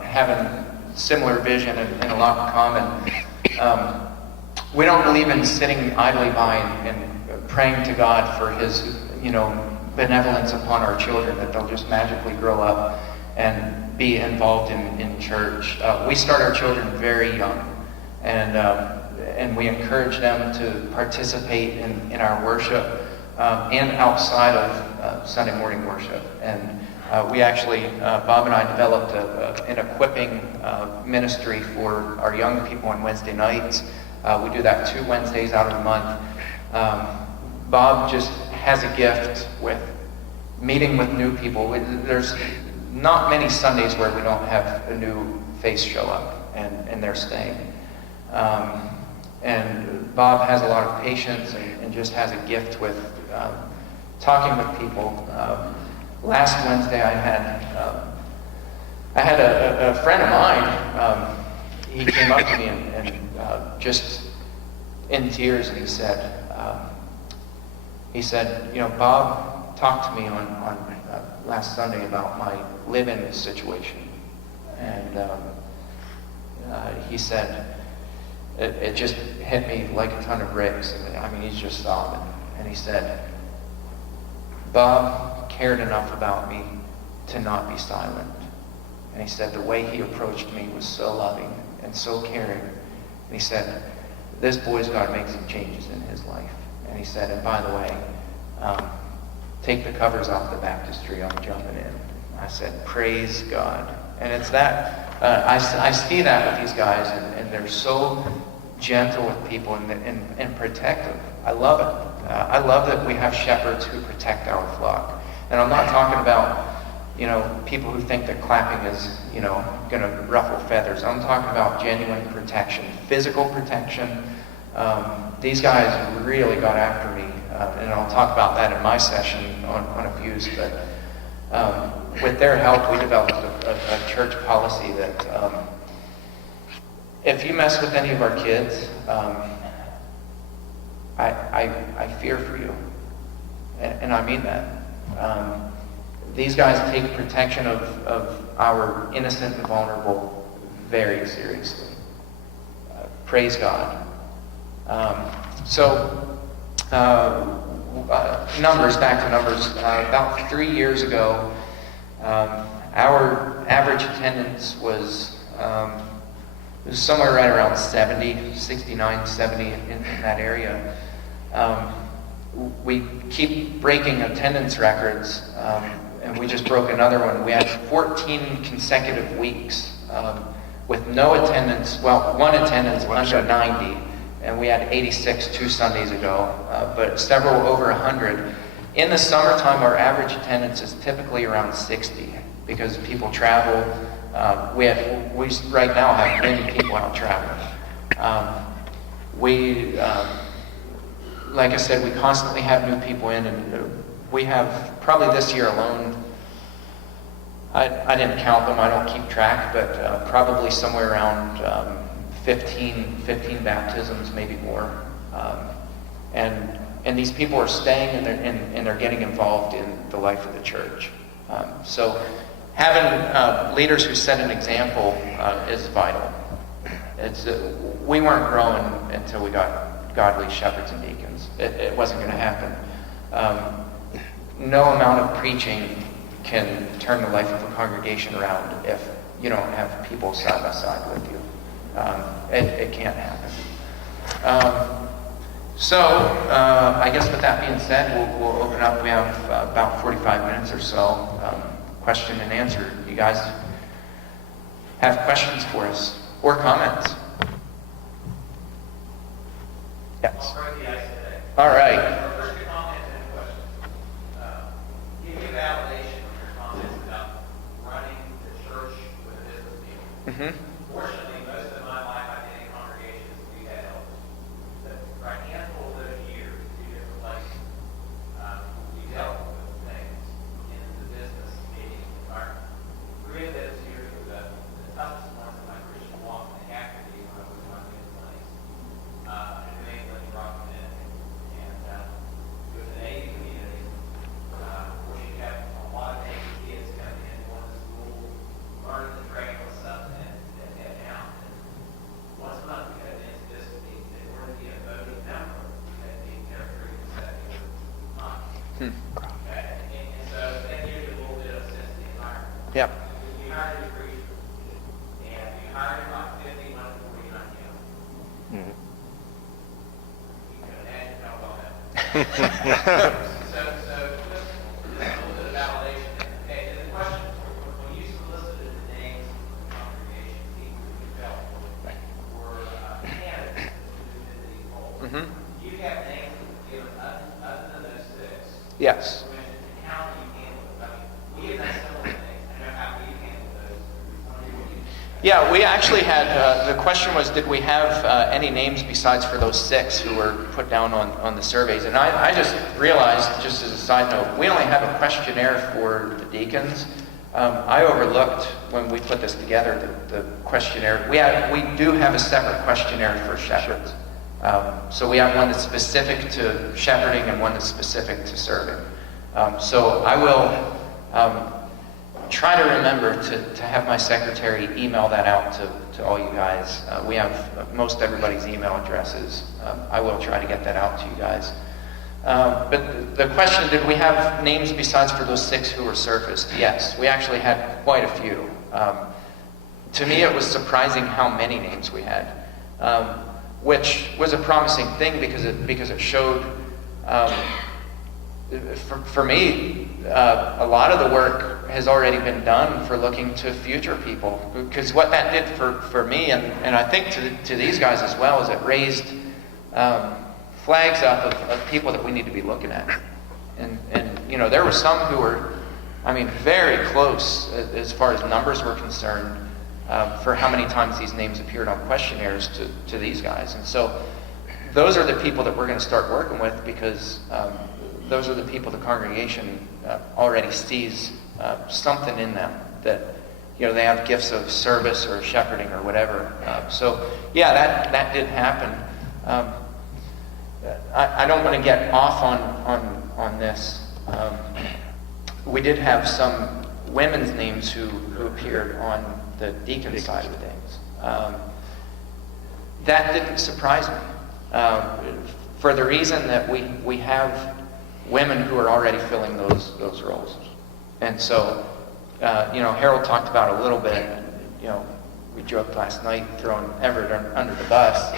having similar vision and a lot in common. We don't believe in sitting idly by and praying to God for His, benevolence upon our children, that they'll just magically grow up and be involved in church. We start our children very young, and we encourage them to participate in our worship and outside of Sunday morning worship. And we actually, Bob and I developed an equipping ministry for our young people on Wednesday nights. We do that 2 Wednesdays out of the month. Bob just has a gift with meeting with new people. There's not many Sundays where we don't have a new face show up and they're staying. And Bob has a lot of patience and just has a gift with talking with people. Last Wednesday I had a friend of mine. He came up to me and just in tears, and he said, Bob talked to me on last Sunday about my live-in situation, and he said it just hit me like a ton of bricks. I mean, he's just sobbing, and he said, Bob cared enough about me to not be silent. And he said the way he approached me was so loving and so caring. And he said, this boy's got to make some changes in his life. And he said, and by the way, take the covers off the baptistry, I'm jumping in. I said, praise God. And it's that, I see that with these guys, and they're so gentle with people and protective. I love it. I love that we have shepherds who protect our flock. And I'm not talking about, people who think that clapping is, going to ruffle feathers. I'm talking about genuine protection, physical protection. These guys really got after me, and I'll talk about that in my session on abuse. But with their help, we developed a church policy that if you mess with any of our kids, I fear for you, and I mean that. These guys take protection of our innocent and vulnerable very seriously. Praise God. Numbers, back to numbers. About 3 years ago, our average attendance was somewhere right around 69, 70 in that area. We keep breaking attendance records, and we just broke another one. We had 14 consecutive weeks with no attendance, one attendance under 90, and we had 86 2 Sundays ago, but several over 100. In the summertime, our average attendance is typically around 60 because people travel. We right now have many people out traveling. Like I said, we constantly have new people in, and we have probably this year alone, I didn't count them, I don't keep track, but probably somewhere around 15 baptisms, maybe more. And these people are staying, and they're getting involved in the life of the church. So having leaders who set an example is vital. We weren't growing until we got godly shepherds and deacons. It wasn't going to happen. No amount of preaching can turn the life of a congregation around if you don't have people side by side with you. It can't happen. So, I guess with that being said, we'll open up. We have about 45 minutes or so, question and answer. You guys have questions for us or comments? Yes. All right. First, your comments and questions. Give me a validation on your comments about running the church with a business deal. Fortunately, most of my life I've been in congregations we had elders. But for a handful of those years, two different places, we dealt with things in the business meeting environment. 3 of those years were the toughest ones in my Christian walk, and they have to be when I was in my mid-20s. In New England, Rock Connecticut. And it was an Navy community where you have a lot of Navy kids coming in, going to school, learning the trade and stuff, and heading out. And once a month, we had an business meeting. They were to be a voting member. We had to be every consecutive month. Okay? And so that gives you a little bit of a sense of the environment. Yeah. We hired a preacher, and we hired about 50, 149 young. You can imagine how well that So just a little bit of validation. Okay, and the question, when you solicited the names of the congregation, people who you felt were candidates to move into these roles, do you have names that were given other than those 6? Yes. How do you handle it? I mean, we have done similar things. I know how we handle those. Yeah, we actually had, the question was, did we have any names besides for those 6 who were put down on the surveys? And I just realized, just as a side note, we only have a questionnaire for the deacons. I overlooked when we put this together, the questionnaire. We do have a separate questionnaire for shepherds. So we have one that's specific to shepherding and one that's specific to serving. So I will try to remember to have my secretary email that out to all you guys. We have most everybody's email addresses. I will try to get that out to you guys. But the question, did we have names besides for those 6 who were surfaced? Yes, we actually had quite a few. To me, it was surprising how many names we had, which was a promising thing because it showed, for me, a lot of the work has already been done for looking to future people. Because what that did for me, and I think to these guys as well, is it raised flags up of people that we need to be looking at. And you know, there were some who were, I mean, very close as far as numbers were concerned for how many times these names appeared on questionnaires to these guys. And so those are the people that we're going to start working with because those are the people the congregation already sees something in them that, you know, they have gifts of service or shepherding or whatever. So yeah, that did happen. I don't want to get off on this. We did have some women's names who appeared on the deacon side of things. That didn't surprise me, for the reason that we have women who are already filling those roles. And so, you know, Harold talked about a little bit, you know, we joked last night throwing Everett under the bus.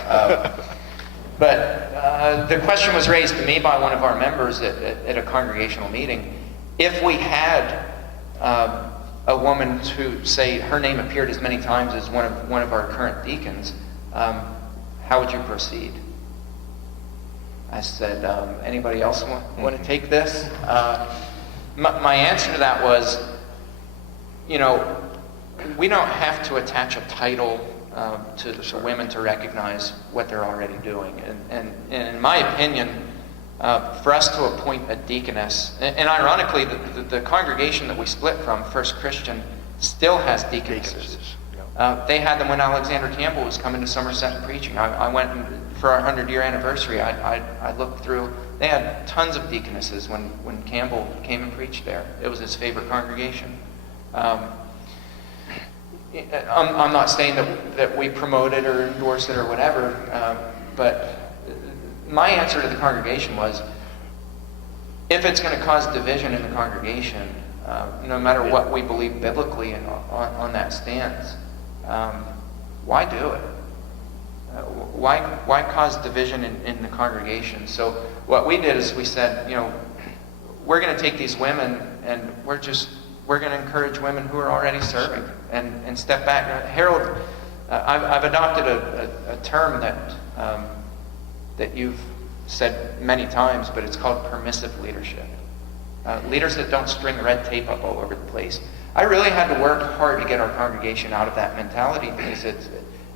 But the question was raised to me by one of our members at a congregational meeting. If we had a woman who, say, her name appeared as many times as one of our current deacons, how would you proceed? I said, anybody else want to take this? My answer to that was, you know, we don't have to attach a title to women to recognize what they're already doing. And in my opinion, for us to appoint a deaconess, and ironically, the congregation that we split from, First Christian, still has deaconesses. They had them when Alexander Campbell was coming to Somerset and preaching. I went for our 100-year anniversary. I looked through. They had tons of deaconesses when Campbell came and preached there. It was his favorite congregation. I'm not saying that we promote it or endorse it or whatever, but my answer to the congregation was, if it's going to cause division in the congregation, no matter what we believe biblically on that stance, why do it? Why cause division in the congregation? So what we did is we said, we're going to take these women and we're going to encourage women who are already serving and step back. Harold, I've adopted a term that you've said many times, but it's called permissive leadership. Leaders that don't string red tape up all over the place. I really had to work hard to get our congregation out of that mentality because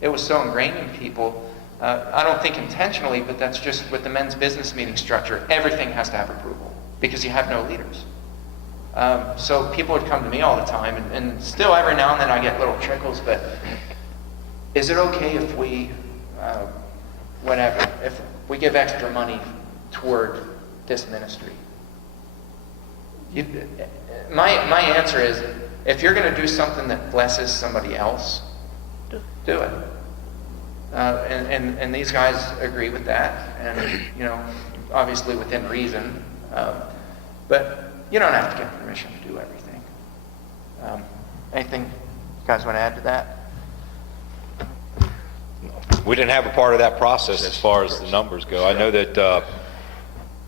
it was so ingrained in people. I don't think intentionally, but that's just with the men's business meeting structure. Everything has to have approval because you have no leaders. So people would come to me all the time, and still every now and then I get little trickles, but is it okay if we, if we give extra money toward this ministry? My answer is, if you're going to do something that blesses somebody else, do it. And these guys agree with that, and obviously within reason. But you don't have to get permission to do everything. Anything you guys want to add to that? We didn't have a part of that process as far as the numbers go. I know that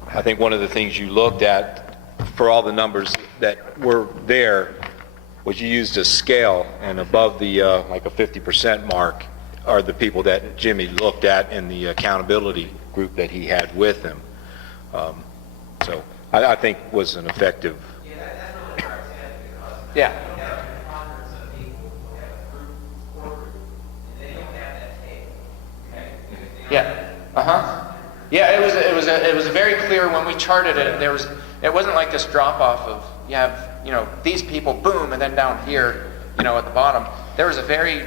I think one of the things you looked at for all the numbers that were there was you used a scale, and above the like a 50% mark are the people that Jimmy looked at in the accountability group that he had with him. So I think was an effective. Yeah, that's really where I was headed, because Yeah. you don't have a preponderance of people, you have a group, core group, and then you don't have that tape. Okay? Yeah. Yeah, it was very clear when we charted it. It wasn't like this drop off of you have these people, boom, and then down here at the bottom. There was a very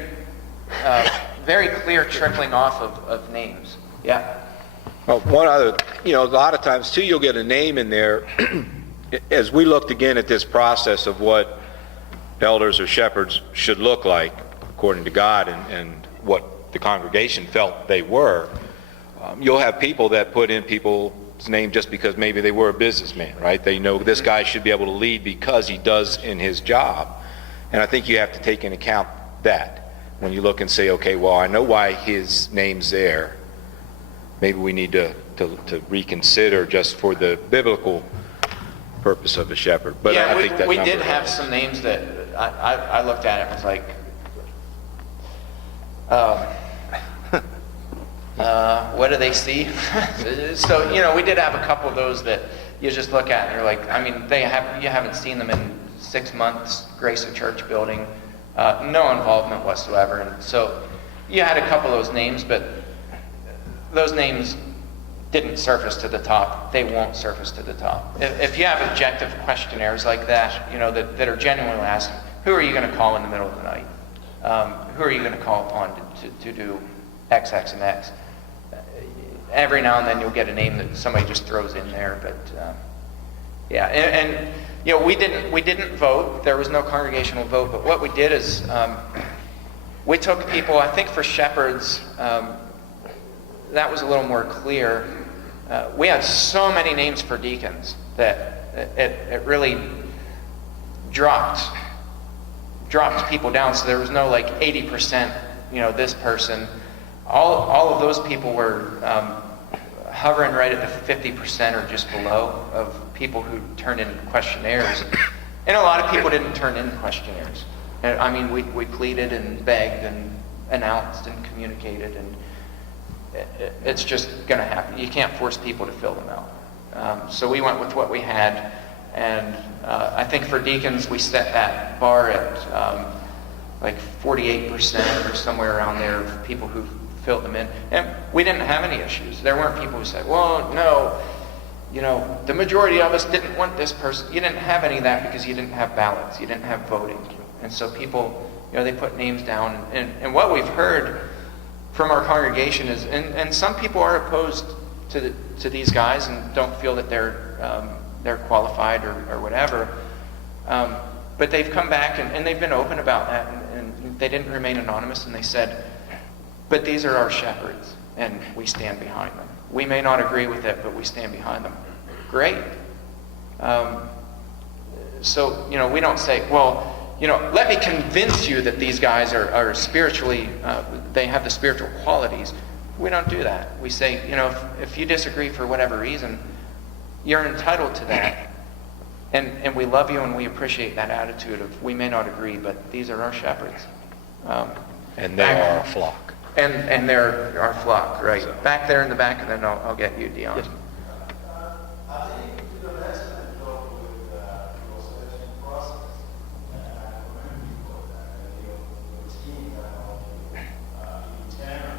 very clear trickling off of names. Yeah. Well, one other, a lot of times too, you'll get a name in there. As we looked again at this process of what elders or shepherds should look like according to God and what the congregation felt they were, you'll have people that put in people's name just because maybe they were a businessman, right? They know this guy should be able to lead because he does in his job. And I think you have to take into account that when you look and say, okay, well, I know why his name's there. Maybe we need to reconsider just for the biblical purpose of a shepherd. But yeah, I think that we number did have some names that I looked at it and was like, what do they see? So we did have a couple of those that you just look at and you're like, I mean, you haven't seen them in 6 months, Grace of Church building, no involvement whatsoever. And so you had a couple of those names, but those names didn't surface to the top. They won't surface to the top. If you have objective questionnaires like that, that are genuinely asking, who are you going to call in the middle of the night? Who are you going to call upon to do X, X, and X? Every now and then you'll get a name that somebody just throws in there, but yeah. And we didn't vote. There was no congregational vote. But what we did is we took people. I think for shepherds, that was a little more clear. We had so many names for deacons that it really dropped people down. So there was no like 80%, this person. All of those people were hovering right at the 50% or just below of people who turned in questionnaires. And a lot of people didn't turn in questionnaires. And, I mean, we pleaded and begged and announced and communicated, and it's just going to happen. You can't force people to fill them out. So we went with what we had, and I think for deacons we set that bar at like 48% or somewhere around there of people who filled them in. And we didn't have any issues. There weren't people who said, well, no, the majority of us didn't want this person. You didn't have any of that because you didn't have ballots. You didn't have voting. And so people, they put names down. And what we've heard from our congregation is, and some people are opposed to these guys and don't feel that they're qualified or whatever. But they've come back and they've been open about that, and they didn't remain anonymous, and they said, but these are our shepherds, and we stand behind them. We may not agree with it, but we stand behind them. Great. So, we don't say, well, let me convince you that these guys are spiritually, they have the spiritual qualities. We don't do that. We say, if you disagree for whatever reason, you're entitled to that. And we love you and we appreciate that attitude of, we may not agree, but these are our shepherds. And they are our flock. And they're our flock, right? So. Back there in the back, and then I'll get you, Dion. Yes. I think you did an excellent job with your selection process. And I commend you for that. Your team that in tenor.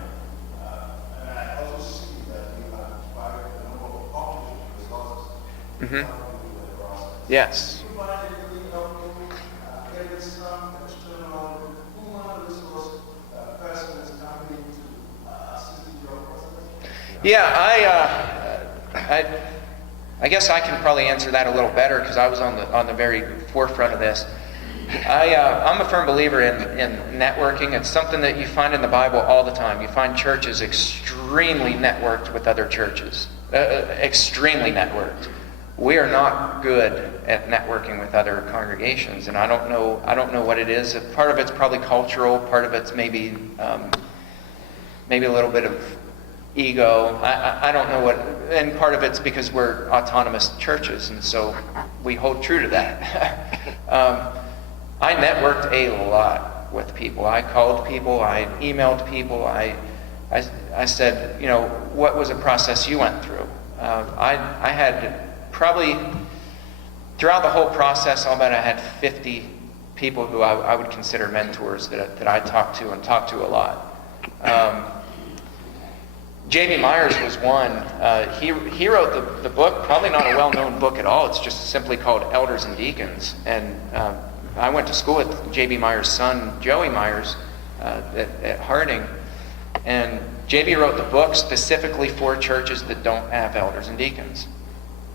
And I also see that you have inspired a number of published resources. Mm-hmm. Yes. If you find anything helpful, getting some external human resource person is coming to assist in your process? Yeah, I guess I can probably answer that a little better because I was on the very forefront of this. I'm a firm believer in networking. It's something that you find in the Bible all the time. You find churches extremely networked with other churches, extremely networked. We are not good at networking with other congregations, and I don't know what it is. Part of it's probably cultural. Part of it's maybe a little bit of ego. I don't know what, and part of it's because we're autonomous churches, and so we hold true to that. I networked a lot with people. I called people. I emailed people. I said, what was a process you went through? I had probably, throughout the whole process, I'll bet I had 50 people who I would consider mentors that I talked to a lot. J.B. Myers was one. He wrote the book, probably not a well-known book at all. It's just simply called Elders and Deacons. And I went to school with J.B. Myers' son, Joey Myers, at Harding. And J.B. wrote the book specifically for churches that don't have elders and deacons.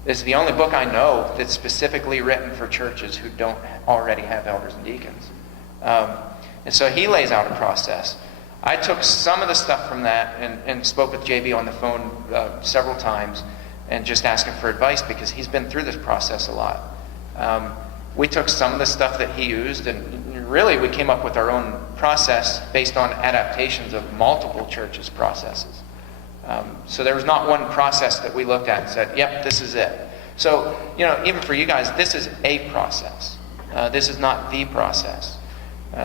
It's the only book I know that's specifically written for churches who don't already have elders and deacons. And so he lays out a process. I took some of the stuff from that and spoke with JB on the phone several times and just asked him for advice because he's been through this process a lot. We took some of the stuff that he used and really we came up with our own process based on adaptations of multiple churches' processes. So there was not one process that we looked at and said, yep, this is it. So, even for you guys, this is a process. This is not the process.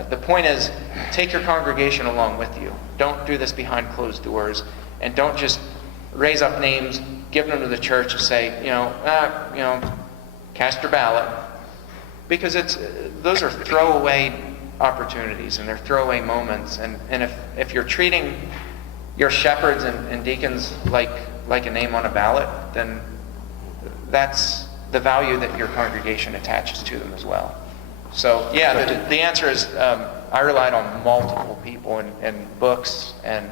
The point is, take your congregation along with you. Don't do this behind closed doors, and don't just raise up names, give them to the church, and say, cast your ballot, because those are throwaway opportunities and they're throwaway moments. And if you're treating your shepherds and deacons like a name on a ballot, then that's the value that your congregation attaches to them as well. So yeah, the answer is I relied on multiple people and books, and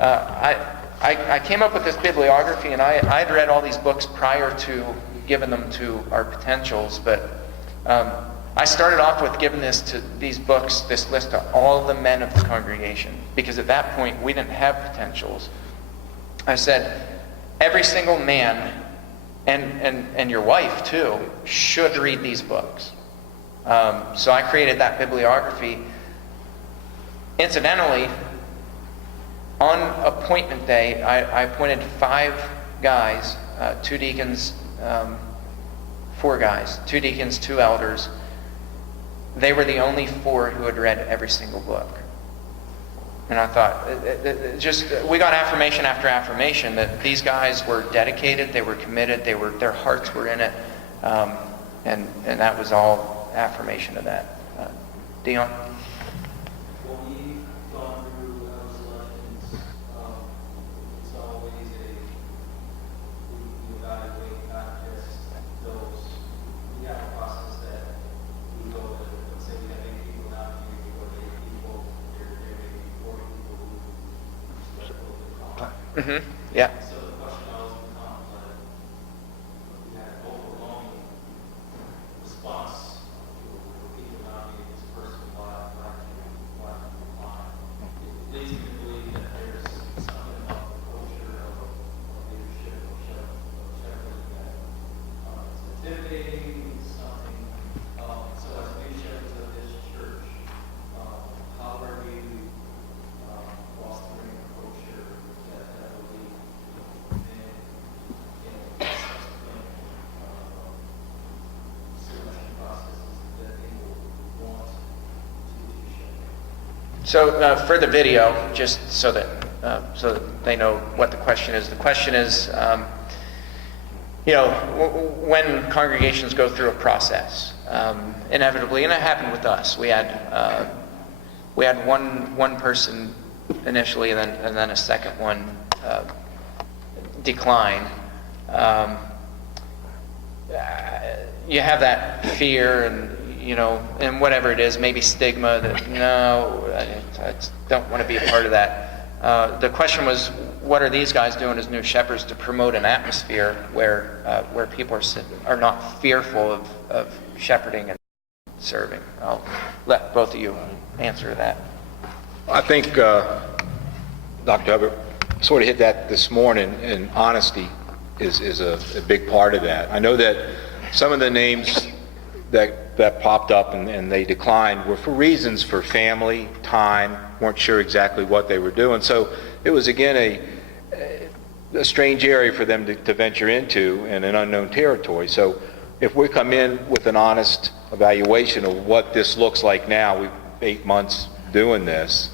I came up with this bibliography, and I'd read all these books prior to giving them to our potentials, but I started off with giving these books, this list to all the men of the congregation, because at that point we didn't have potentials. I said, every single man, and your wife too, should read these books. So I created that bibliography. Incidentally, on appointment day, I appointed 5 guys, 2 deacons, 4 guys, 2 deacons, 2 elders. They were the only 4 who had read every single book. And I thought, we got affirmation after affirmation that these guys were dedicated, they were committed, their hearts were in it, and that was all affirmation of that. Dion? When we've gone through our selections, it's always we evaluate not just those. We have a process that we go to, let's say we have 8 people now, we go to 8 people, there may be 4 people who step over the clock. Mm-hmm. Yeah. So the question always becomes, we had an overwhelming response for people not being this person, why apply. It leads me to believe that there's something about the culture of leadership of shepherding that is intimidating, something. So as we shepherds of this So for the video, just so that they know what the question is. The question is, when congregations go through a process, inevitably, and it happened with us. We had one person initially, and then a second one decline. You have that fear and whatever it is, maybe stigma that, no, I don't want to be a part of that. The question was, what are these guys doing as new shepherds to promote an atmosphere where people are not fearful of shepherding and serving? I'll let both of you answer that. I think Dr. Hubbard sort of hit that this morning, and honesty is a big part of that. I know that some of the names that popped up and they declined were for reasons for family, time, weren't sure exactly what they were doing. So it was, again, a strange area for them to venture into in an unknown territory. So if we come in with an honest evaluation of what this looks like now, we've 8 months doing this,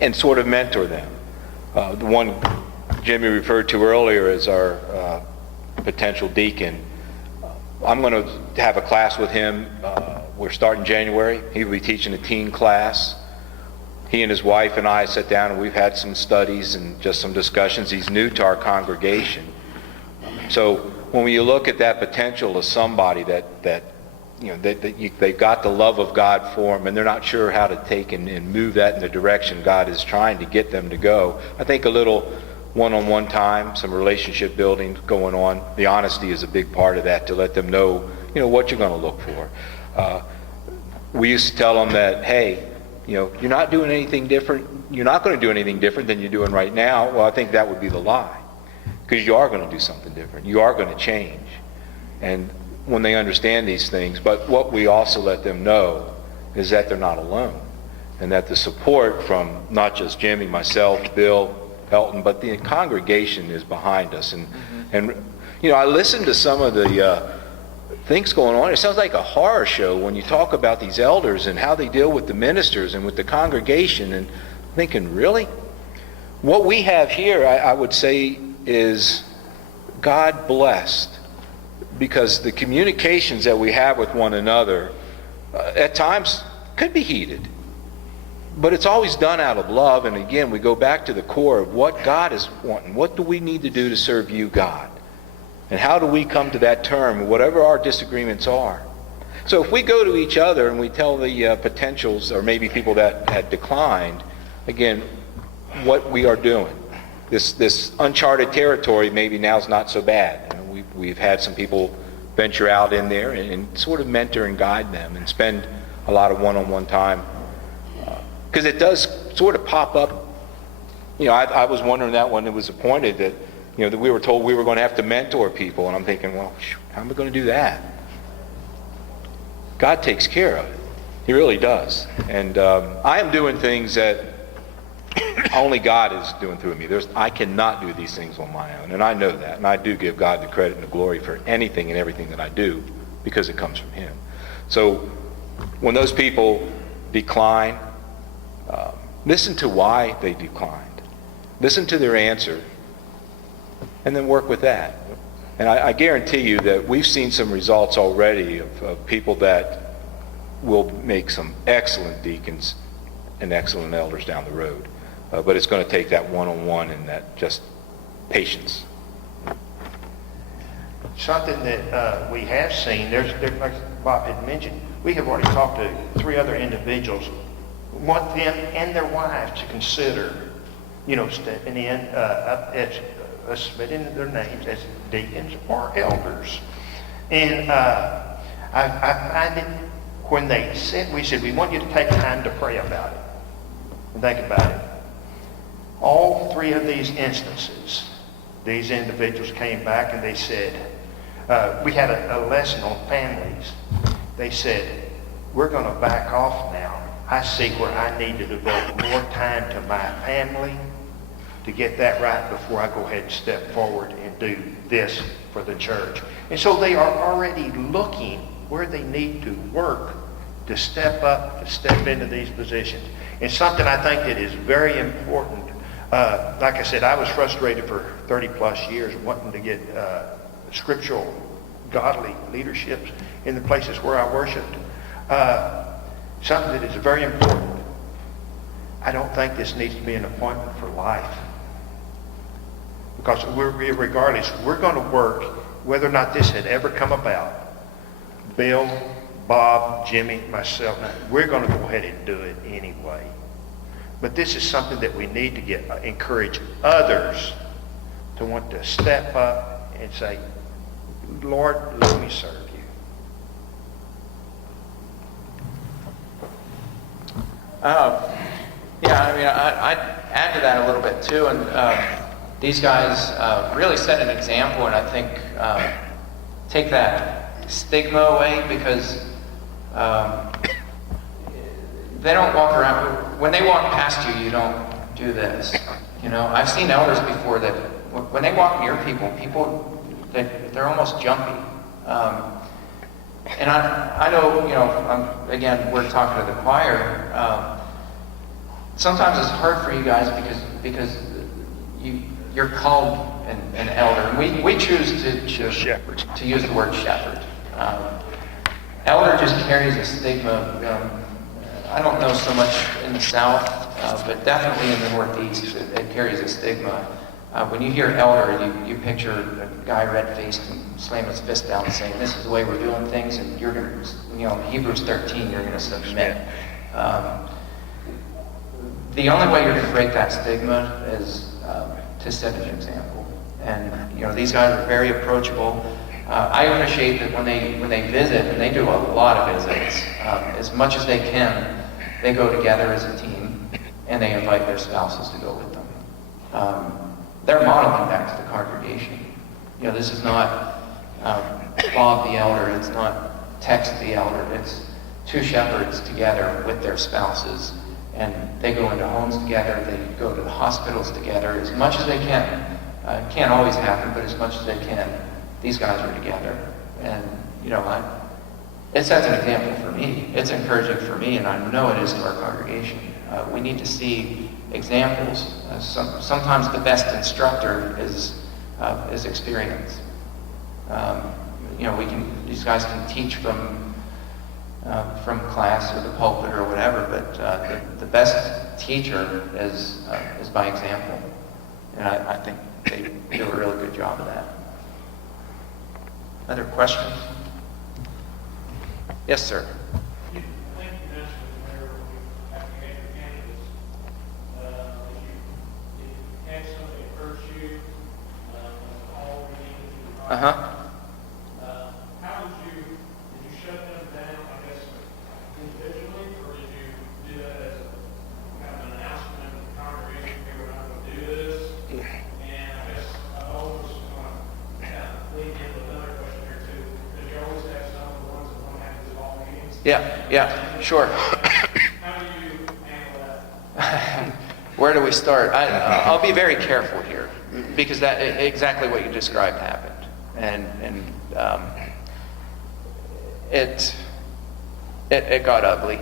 and sort of mentor them. The one Jimmy referred to earlier as our potential deacon, I'm going to have a class with him. We're starting January. He will be teaching a teen class. He and his wife and I sat down and we've had some studies and just some discussions. He's new to our congregation. So when you look at that potential of somebody that they've got the love of God for them and they're not sure how to take and move that in the direction God is trying to get them to go, I think a little one-on-one time, some relationship building going on, the honesty is a big part of that, to let them know, what you're going to look for. We used to tell them that, hey, you're not doing anything different. You're not going to do anything different than you're doing right now. Well, I think that would be the lie, because you are going to do something different. You are going to change. And when they understand these things, but what we also let them know is that they're not alone, and that the support from not just Jimmy, myself, Bill, Elton, but the congregation is behind us. And I listened to some of the things going on. It sounds like a horror show when you talk about these elders and how they deal with the ministers and with the congregation, and thinking, really? What we have here, I would say, is God blessed, because the communications that we have with one another at times could be heated. But it's always done out of love, and again, we go back to the core of what God is wanting. What do we need to do to serve you, God? And how do we come to that term, whatever our disagreements are? So if we go to each other and we tell the potentials, or maybe people that had declined, again, what we are doing. This uncharted territory maybe now is not so bad. We've had some people venture out in there and sort of mentor and guide them and spend a lot of one-on-one time. Because it does sort of pop up. I was wondering that when it was appointed that, that we were told we were going to have to mentor people. And I'm thinking, well, how am I going to do that? God takes care of it. He really does. And I am doing things that only God is doing through me. I cannot do these things on my own. And I know that. And I do give God the credit and the glory for anything and everything that I do, because it comes from Him. So when those people decline, listen to why they declined. Listen to their answer, and then work with that. And I guarantee you that we've seen some results already of people that will make some excellent deacons and excellent elders down the road. But it's going to take that one-on-one and that just patience. Something that we have seen, there's like Bob had mentioned, we have already talked to 3 other individuals. Want them and their wives to consider, stepping in, submitting their names as deacons or elders. And I find it, when they said, we said, we want you to take time to pray about it and think about it. All 3 of these instances, these individuals came back and they said, we had a lesson on families. They said, we're going to back off now. I see where I need to devote more time to my family to get that right before I go ahead and step forward and do this for the church. And so they are already looking where they need to work to step up, to step into these positions. It's something I think that is very important. Like I said, I was frustrated for 30 plus years wanting to get scriptural, godly leaderships in the places where I worshiped. Something that is very important. I don't think this needs to be an appointment for life. Because regardless, we're going to work, whether or not this had ever come about. Bill, Bob, Jimmy, myself, we're going to go ahead and do it anyway. But this is something that we need to encourage others to want to step up and say, Lord, let me serve you. Yeah, I mean, I'd add to that a little bit too, and these guys really set an example, and I think take that stigma away, because they don't walk around, when they walk past you, you don't do this. You know, I've seen elders before that when they walk near people, they're almost jumpy. And I know, you know, again, we're talking to the choir. Sometimes it's hard for you guys because you're called an elder. And we choose to use the word shepherd. Elder just carries a stigma. I don't know so much in the South, but definitely in the Northeast, it carries a stigma. When you hear elder, you picture a guy red-faced and slamming his fist down and saying, this is the way we're doing things, and you're going to, you know, Hebrews 13, you're going to submit. The only way you're going to break that stigma is to set an example. And, you know, these guys are very approachable. I appreciate that when they visit, and they do a lot of visits, as much as they can, they go together as a team, and they invite their spouses to go with them. They're modeling that to the congregation. You know, this is not Bob the elder, it's not Tex the elder, it's two shepherds together with their spouses, and they go into homes together, they go to the hospitals together as much as they can. It can't always happen, but as much as they can, these guys are together. And, you know, it sets an example for me. It's encouraging for me, and I know it is to our congregation. We need to see examples. Sometimes the best instructor is experience. You know, these guys can teach from class or the pulpit or whatever, but the best teacher is by example, and I think they do a really good job of that. Other questions? Yes, sir. I think you mentioned, Mayor, after you had your candidates, if you had somebody hurt you, all related to the Uh-huh. how did you shut them down, I guess, individually, or did you do that as a kind of an announcement to the congregation, okay, we're not going to do this? And I guess I always want to kind of lead into another question here too, because you always have some of the ones that don't have to do all meetings. Yeah, sure. How do you handle that? Where do we start? I'll be very careful here, because that exactly what you described happened, and it got ugly.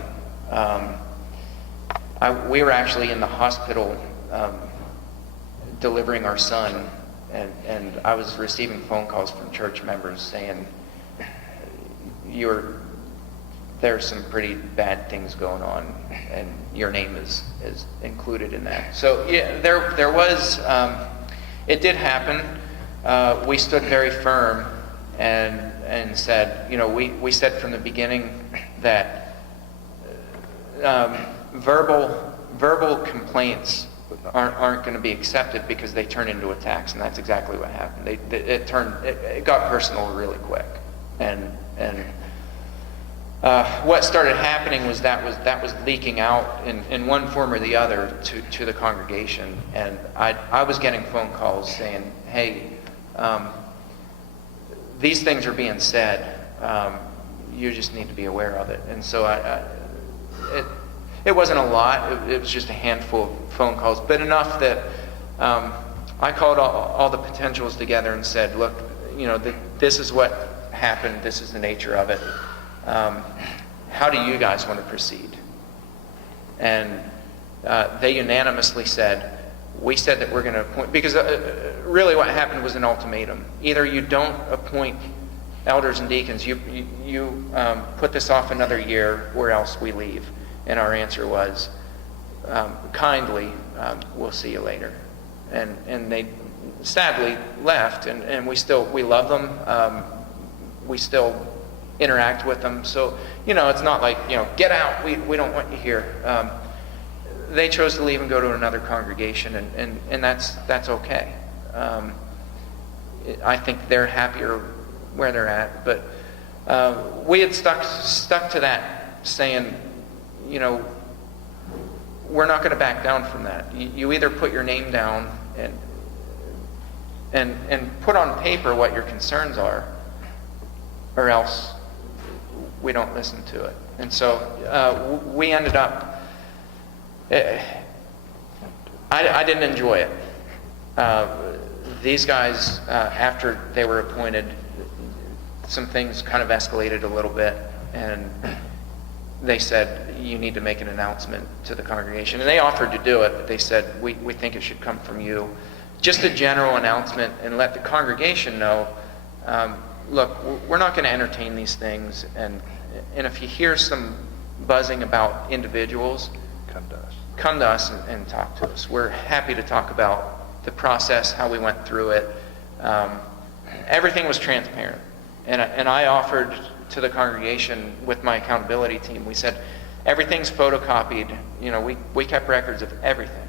We were actually in the hospital delivering our son, and I was receiving phone calls from church members saying, there's some pretty bad things going on, and your name is included in that. So yeah, there was, it did happen. We stood very firm and said, you know, we said from the beginning that verbal complaints aren't going to be accepted, because they turn into attacks, and that's exactly what happened. It got personal really quick, and what started happening was that was leaking out in one form or the other to the congregation, and I was getting phone calls saying, hey, these things are being said, you just need to be aware of it. And so it wasn't a lot, it was just a handful of phone calls, but enough that I called all the potentials together and said, look, you know, this is what happened, this is the nature of it. how do you guys want to proceed? And they unanimously said, we said that we're going to appoint, because really what happened was an ultimatum. Either you don't appoint elders and deacons, you put this off another year, or else we leave. And our answer was, kindly, we'll see you later. And they sadly left, and we love them. We still interact with them. So, it's not like, get out, we don't want you here. They chose to leave and go to another congregation, and that's okay. I think they're happier where they're at. But we had stuck to that, saying, we're not going to back down from that. You either put your name down and put on paper what your concerns are, or else we don't listen to it. And so we ended up, I didn't enjoy it. These guys, after they were appointed, some things kind of escalated a little bit, and they said, you need to make an announcement to the congregation. And they offered to do it, but they said, we think it should come from you. Just a general announcement, and let the congregation know, look, we're not going to entertain these things, and if you hear some buzzing about individuals, come to us and talk to us. We're happy to talk about the process, how we went through it. Everything was transparent. And I offered to the congregation with my accountability team, we said, everything's photocopied. We kept records of everything.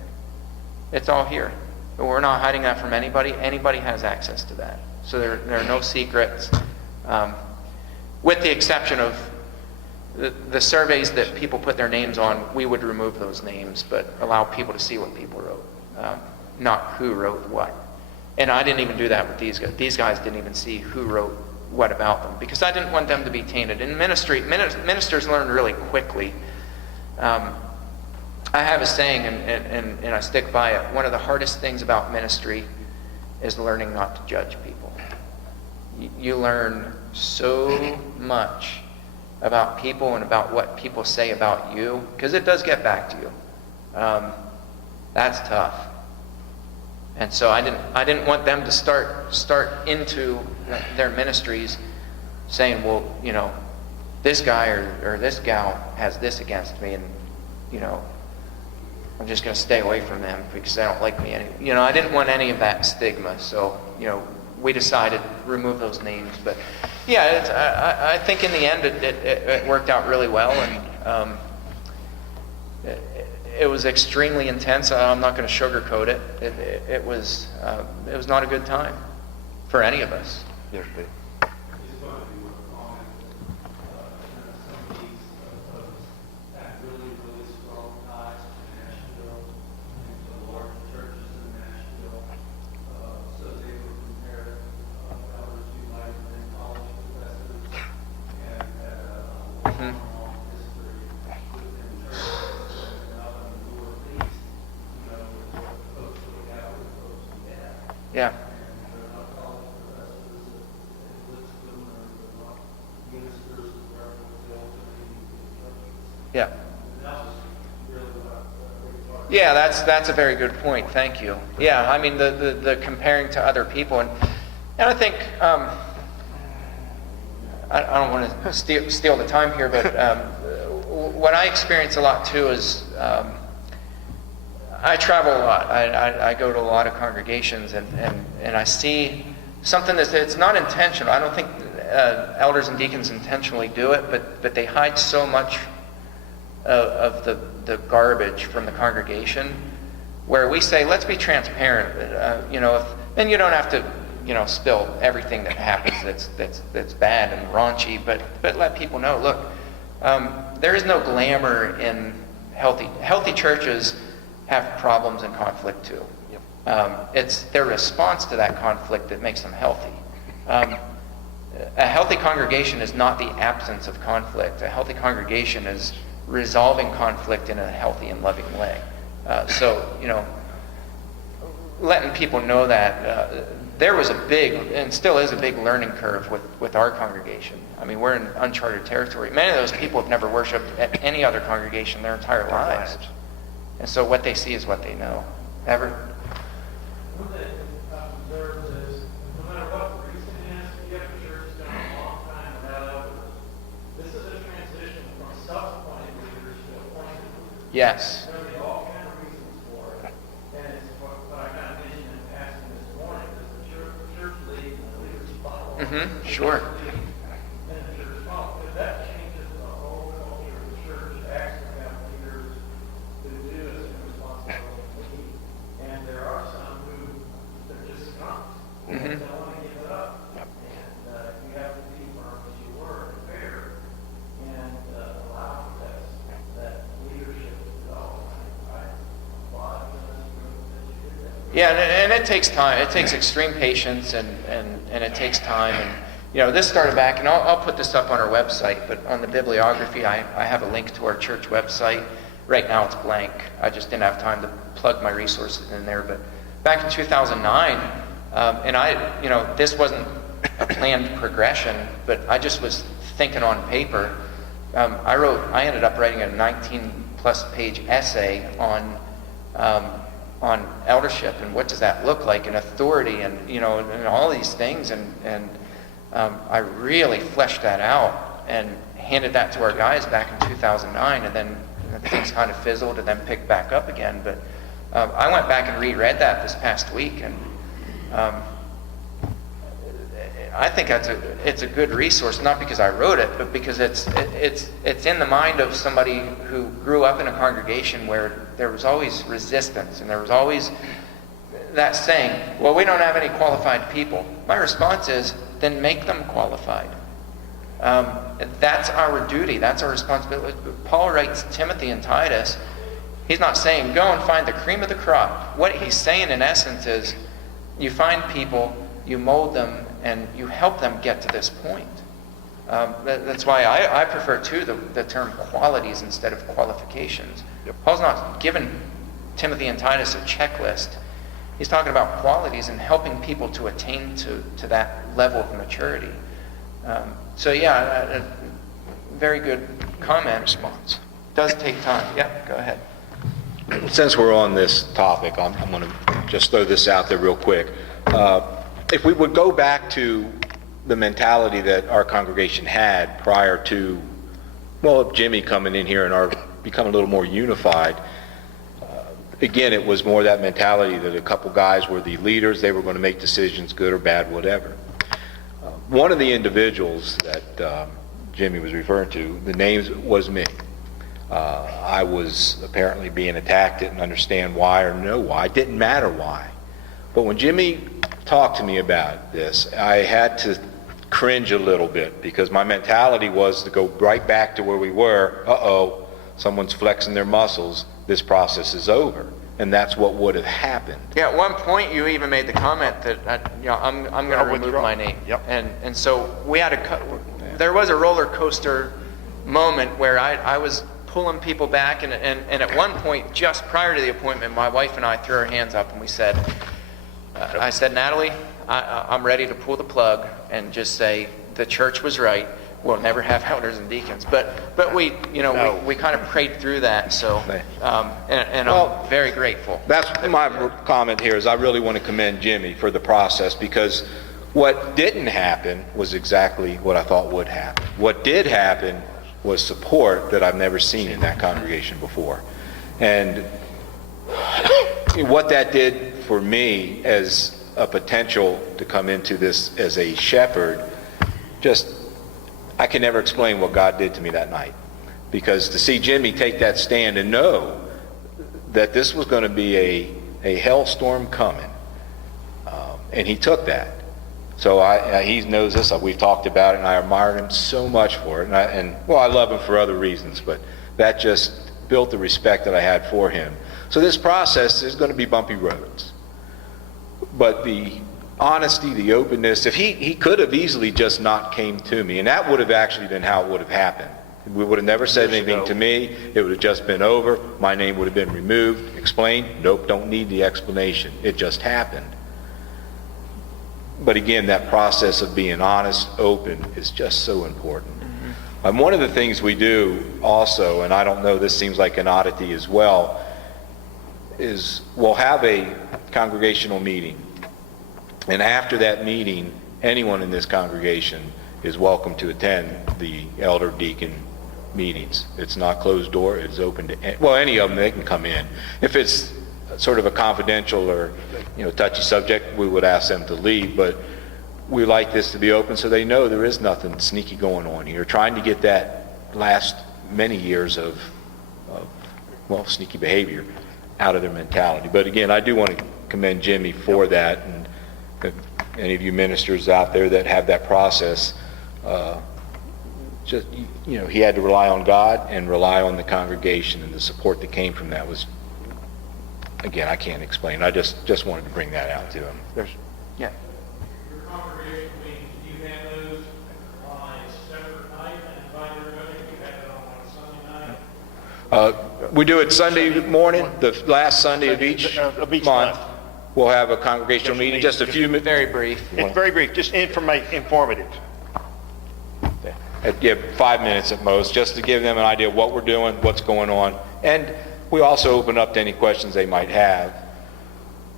It's all here. But we're not hiding that from anybody. Anybody has access to that. So there are no secrets. With the exception of the surveys that people put their names on, we would remove those names, but allow people to see what people wrote, not who wrote what. And I didn't even do that with these guys. These guys didn't even see who wrote what about them, because I didn't want them to be tainted. In ministry, ministers learn really quickly. I have a saying, and I stick by it. One of the hardest things about ministry is learning not to judge people. You learn so much about people and about what people say about you, because it does get back to you. That's tough. And so I didn't want them to start into their ministries saying, well, this guy or this gal has this against me, and I'm just going to stay away from them because they don't like me. I didn't want any of that stigma. So we decided to remove those names. But yeah, I think in the end it worked out really well, and it was extremely intense. I'm not going to sugarcoat it. It was not a good time for any of us. Yes, Pete. Just wanted to comment, some of these have really, really strong ties to Nashville and to large churches in Nashville. So they were compared elders who might have been college professors and had a long history within churches and up in the Northeast, with what folks look at with folks who have. Yeah. Yeah. Yeah, that's a very good point. Thank you. Yeah, I mean the comparing to other people, and I think I don't want to steal the time here, but what I experience a lot too is I travel a lot. I go to a lot of congregations, and I see something it's not intentional. I don't think elders and deacons intentionally do it, but they hide so much of the garbage from the congregation, where we say, let's be transparent. And you don't have to spill everything that happens that's bad and raunchy, but let people know, look, there is no glamour in healthy churches have problems and conflict too. It's their response to that conflict that makes them healthy. A healthy congregation is not the absence of conflict. A healthy congregation is resolving conflict in a healthy and loving way. So, letting people know that there was a big, and still is a big learning curve with our congregation. I mean, we're in uncharted territory. Many of those people have never worshiped at any other congregation their entire lives. And so what they see is what they know. Ever? One thing I've observed is, no matter what the reason is, if a church has gone a long time without elders, this is a transition from self-appointed leaders to appointed leaders. Yes. There will be all kind of reasons for it. And it's what I kind of mentioned in passing this morning, is the church lead and the leaders follow. Sure. And the church follow. If that changes the whole culture of the church, to actually have leaders who do as a responsibility. And there are some who, they're just skunks. They don't want to give it up. And you have to be firm as you were and fair and allow for that leadership to develop. I applaud you in this group that you did that. Yeah, and it takes time. It takes extreme patience, and it takes time. And this started back, and I'll put this up on our website, but on the bibliography, I have a link to our church website. Right now it's blank. I just didn't have time to plug my resources in there. But back in 2009, and this wasn't a planned progression, but I just was thinking on paper. I ended up writing a 19-plus page essay on eldership and what does that look like, and authority, and and all these things, and I really fleshed that out and handed that to our guys back in 2009, and then things kind of fizzled and then picked back up again. But I went back and reread that this past week, and I think it's a good resource, not because I wrote it, but because it's in the mind of somebody who grew up in a congregation where there was always resistance, and there was always that saying, well, we don't have any qualified people. My response is, then make them qualified. That's our duty. That's our responsibility. Paul writes Timothy and Titus. He's not saying, go and find the cream of the crop. What he's saying in essence is, you find people, you mold them, and you help them get to this point. That's why I prefer, too, the term qualities instead of qualifications. Yep. Paul's not giving Timothy and Titus a checklist. He's talking about qualities and helping people to attain to that level of maturity. So yeah, a very good comment. Response. Does take time. Yeah, go ahead. Since we're on this topic, I'm going to just throw this out there real quick. If we would go back to the mentality that our congregation had prior to, Jimmy coming in here and our becoming a little more unified, again, it was more that mentality that a couple guys were the leaders. They were going to make decisions, good or bad, whatever. One of the individuals that Jimmy was referring to, the name was me. I was apparently being attacked, didn't understand why or know why. It didn't matter why. But when Jimmy talked to me about this, I had to cringe a little bit, because my mentality was to go right back to where we were. Someone's flexing their muscles, this process is over. And that's what would have happened. Yeah, at one point you even made the comment that I'm going to remove my name. Yep. And so we had there was a roller coaster moment where I was pulling people back, and at one point, just prior to the appointment, my wife and I threw our hands up and we said, I said, Natalie, I'm ready to pull the plug and just say the church was right. We'll never have elders and deacons, but we we kind of prayed through that. So and I'm very grateful. That's my comment here, is I really want to commend Jimmy for the process, because what didn't happen was exactly what I thought would happen. What did happen was support that I've never seen in that congregation before. And what that did for me as a potential to come into this as a shepherd, I can never explain what God did to me that night. Because to see Jimmy take that stand and know that this was going to be a hellstorm coming, and he took that. So he knows this. We've talked about it, and I admire him so much for it. And I love him for other reasons, but that just built the respect that I had for him. So this process is going to be bumpy roads. But the honesty, the openness, if he could have easily just not came to me, and that would have actually been how it would have happened. We would have never said Years anything ago. to me. It would have just been over. My name would have been removed, explained. Nope, don't need the explanation. It just happened. But again, that process of being honest, open, is just so important. And one of the things we do also, and I don't know, this seems like an oddity as well, is we'll have a congregational meeting. And after that meeting, anyone in this congregation is welcome to attend the elder deacon meetings. It's not closed door, it's open to, well, any of them, they can come in. If it's sort of a confidential or, touchy subject, we would ask them to leave, but we like this to be open so they know there is nothing sneaky going on here. Trying to get that last many years of sneaky behavior out of their mentality. But again, I do want to commend Jimmy for that, and any of you ministers out there that have that process, he had to rely on God and rely on the congregation, and the support that came from that was, again, I can't explain. I just wanted to bring that out to him. Yeah. Your congregational meetings, do you have those on a separate night and invite everybody? Do you have it on a Sunday night? We do it Sunday morning, the last Sunday of each month. month. We'll have a congregational meeting, just a few minutes. Very brief. It's very brief, just informative. Yeah, 5 minutes at most, just to give them an idea of what we're doing, what's going on. And we also open up to any questions they might have.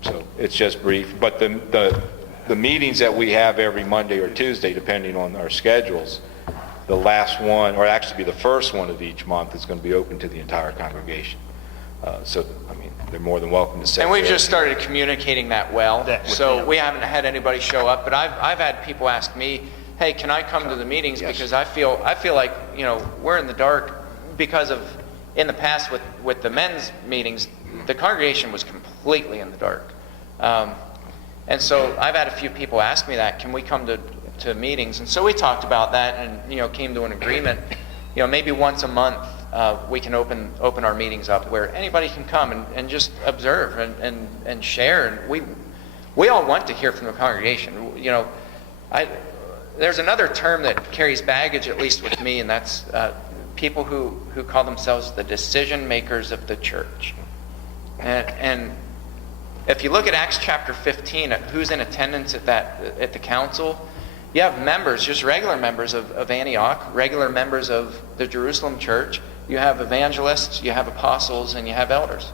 So it's just brief. But the meetings that we have every Monday or Tuesday, depending on our schedules, the last one, or actually be the first one of each month, is going to be open to the entire congregation. They're more than welcome to say. And we've just started communicating that well. That with So them. we haven't had anybody show up, but I've had people ask me, hey, can I come to the meetings? Yes. Because I feel like, we're in the dark because of, in the past with the men's meetings, the congregation was completely in the dark. And so I've had a few people ask me that, can we come to meetings? And so we talked about that and, came to an agreement, maybe once a month, we can open our meetings up where anybody can come and just observe and share. And we all want to hear from the congregation. There's another term that carries baggage, at least with me, and that's people who call themselves the decision makers of the church. And if you look at Acts chapter 15, at who's in attendance at the council, you have members, just regular members of Antioch, regular members of the Jerusalem church. You have evangelists, you have apostles, and you have elders.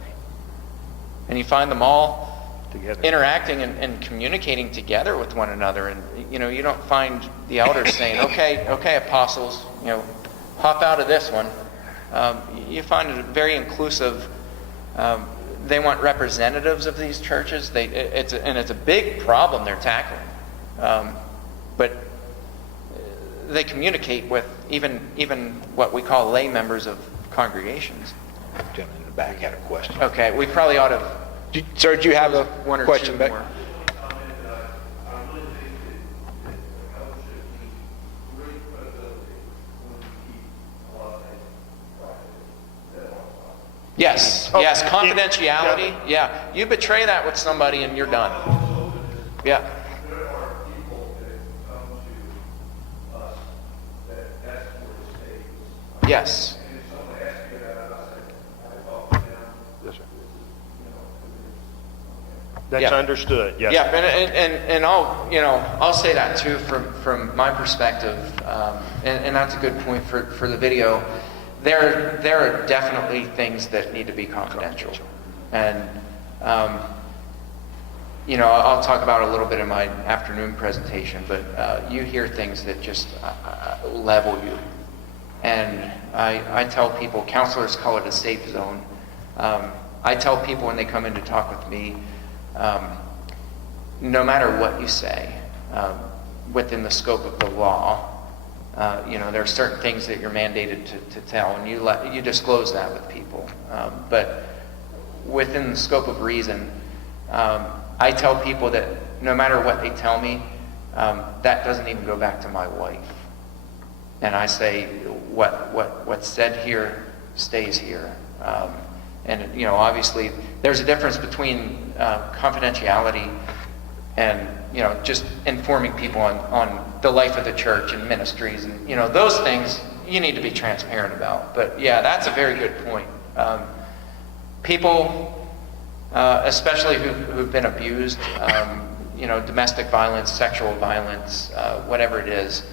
And you find them all Together. interacting and communicating together with one another. And you don't find the elders saying, okay, apostles, hop out of this one. You find it very inclusive. They want representatives of these churches. It's a big problem they're tackling. But they communicate with even what we call lay members of congregations. Gentleman in the back had a question. Okay, we probably ought to. Sir, do you have a one or question two back? more. Comment that I really think that the fellowship needs great credibility when we keep a lot of things private. That all possible. Yes, Oh, yes, yeah. confidentiality. Yeah, you betray that with somebody and you're done. Yeah. There are people that come to us that that's where the state is. Yes. And if someone asks me that, I say, I talk to them. Yes, sir. This is, That's Yeah. understood, yes. Yeah, and I'll say that too from my perspective, and that's a good point for the video. There are definitely things that need to be confidential, and I'll talk about it a little bit in my afternoon presentation. But you hear things that just level you, and I tell people, counselors call it a safe zone. I tell people when they come in to talk with me, no matter what you say, within the scope of the law, there are certain things that you're mandated to tell, and you disclose that with people. But within the scope of reason, I tell people that no matter what they tell me, that doesn't even go back to my wife. And I say what's said here stays here. And obviously there's a difference between confidentiality and just informing people on the life of the church and ministries, and those things you need to be transparent about. But yeah, that's a very good point. People, especially who've been abused, domestic violence, sexual violence, whatever it is,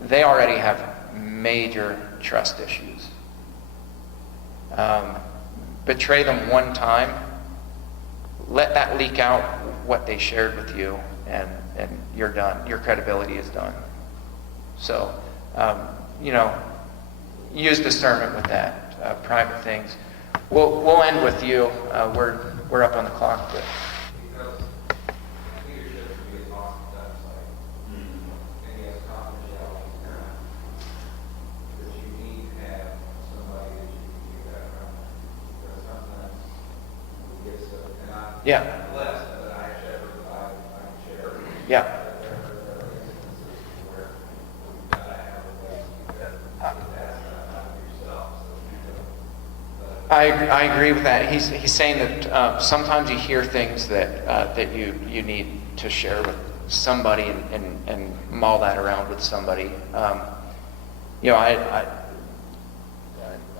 they already have major trust issues. Betray them one time, let that leak out what they shared with you, and you're done. Your credibility is done. So, use discernment with that, private things. We'll end with you. We're up on the clock. But. Because leadership should be a constant downside. And yes, confidentiality is paramount. But you need to have somebody that you can give that around. Because sometimes we get stuff, and I'm blessed that I have shepherd, I can share. Yeah. There are instances where we've got to have a way to get that out of yourself. So you don't. I agree with that. He's saying that sometimes you hear things that you need to share with somebody and mull that around with somebody.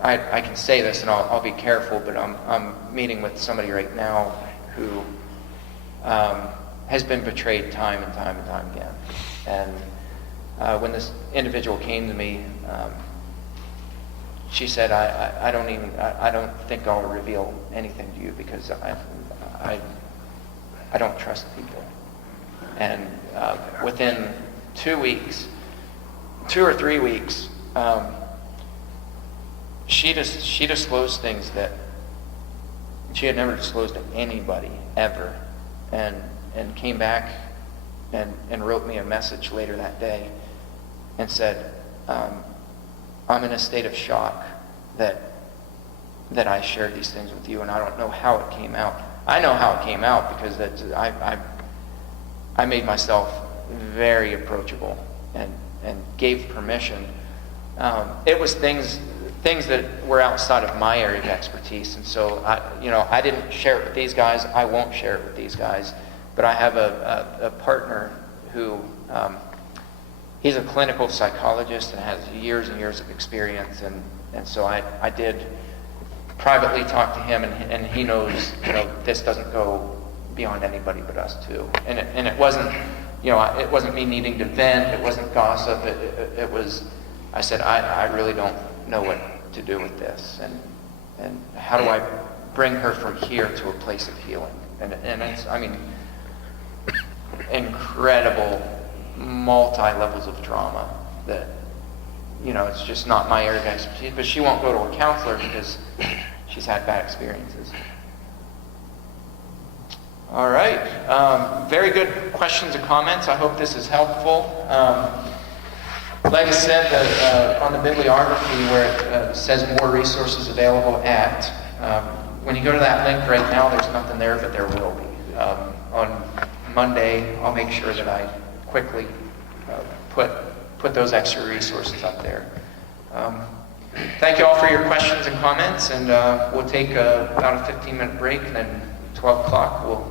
I can say this, and I'll be careful, but I'm meeting with somebody right now who has been betrayed time and time and time again. And when this individual came to me, she said, I don't think I'll reveal anything to you because I don't trust people. And within 2 or 3 weeks, she disclosed things that she had never disclosed to anybody ever, and came back and wrote me a message later that day and said, I'm in a state of shock that I shared these things with you, and I don't know how it came out. I know how it came out because I made myself very approachable and gave permission. It was things that were outside of my area of expertise, and so I didn't share it with these guys. I won't share it with these guys. But I have a partner who he's a clinical psychologist and has years and years of experience, and so I did privately talk to him, and he knows this doesn't go beyond anybody but us two. And it wasn't it wasn't me needing to vent. It wasn't gossip. It was, I said, I really don't know what to do with this, and how do I bring her from here to a place of healing? And it's, incredible multi-levels of trauma that it's just not my area of expertise. But she won't go to a counselor because she's had bad experiences. All right, very good questions and comments. I hope this is helpful. Like I said, on the bibliography where it says more resources available at, when you go to that link right now, there's nothing there, but there will be. On Monday, I'll make sure that I quickly put those extra resources up there. Thank you all for your questions and comments, and we'll take about a 15-minute break, and then 12 o'clock we'll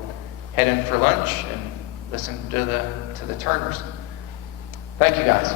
head in for lunch and listen to the Turners. Thank you, guys.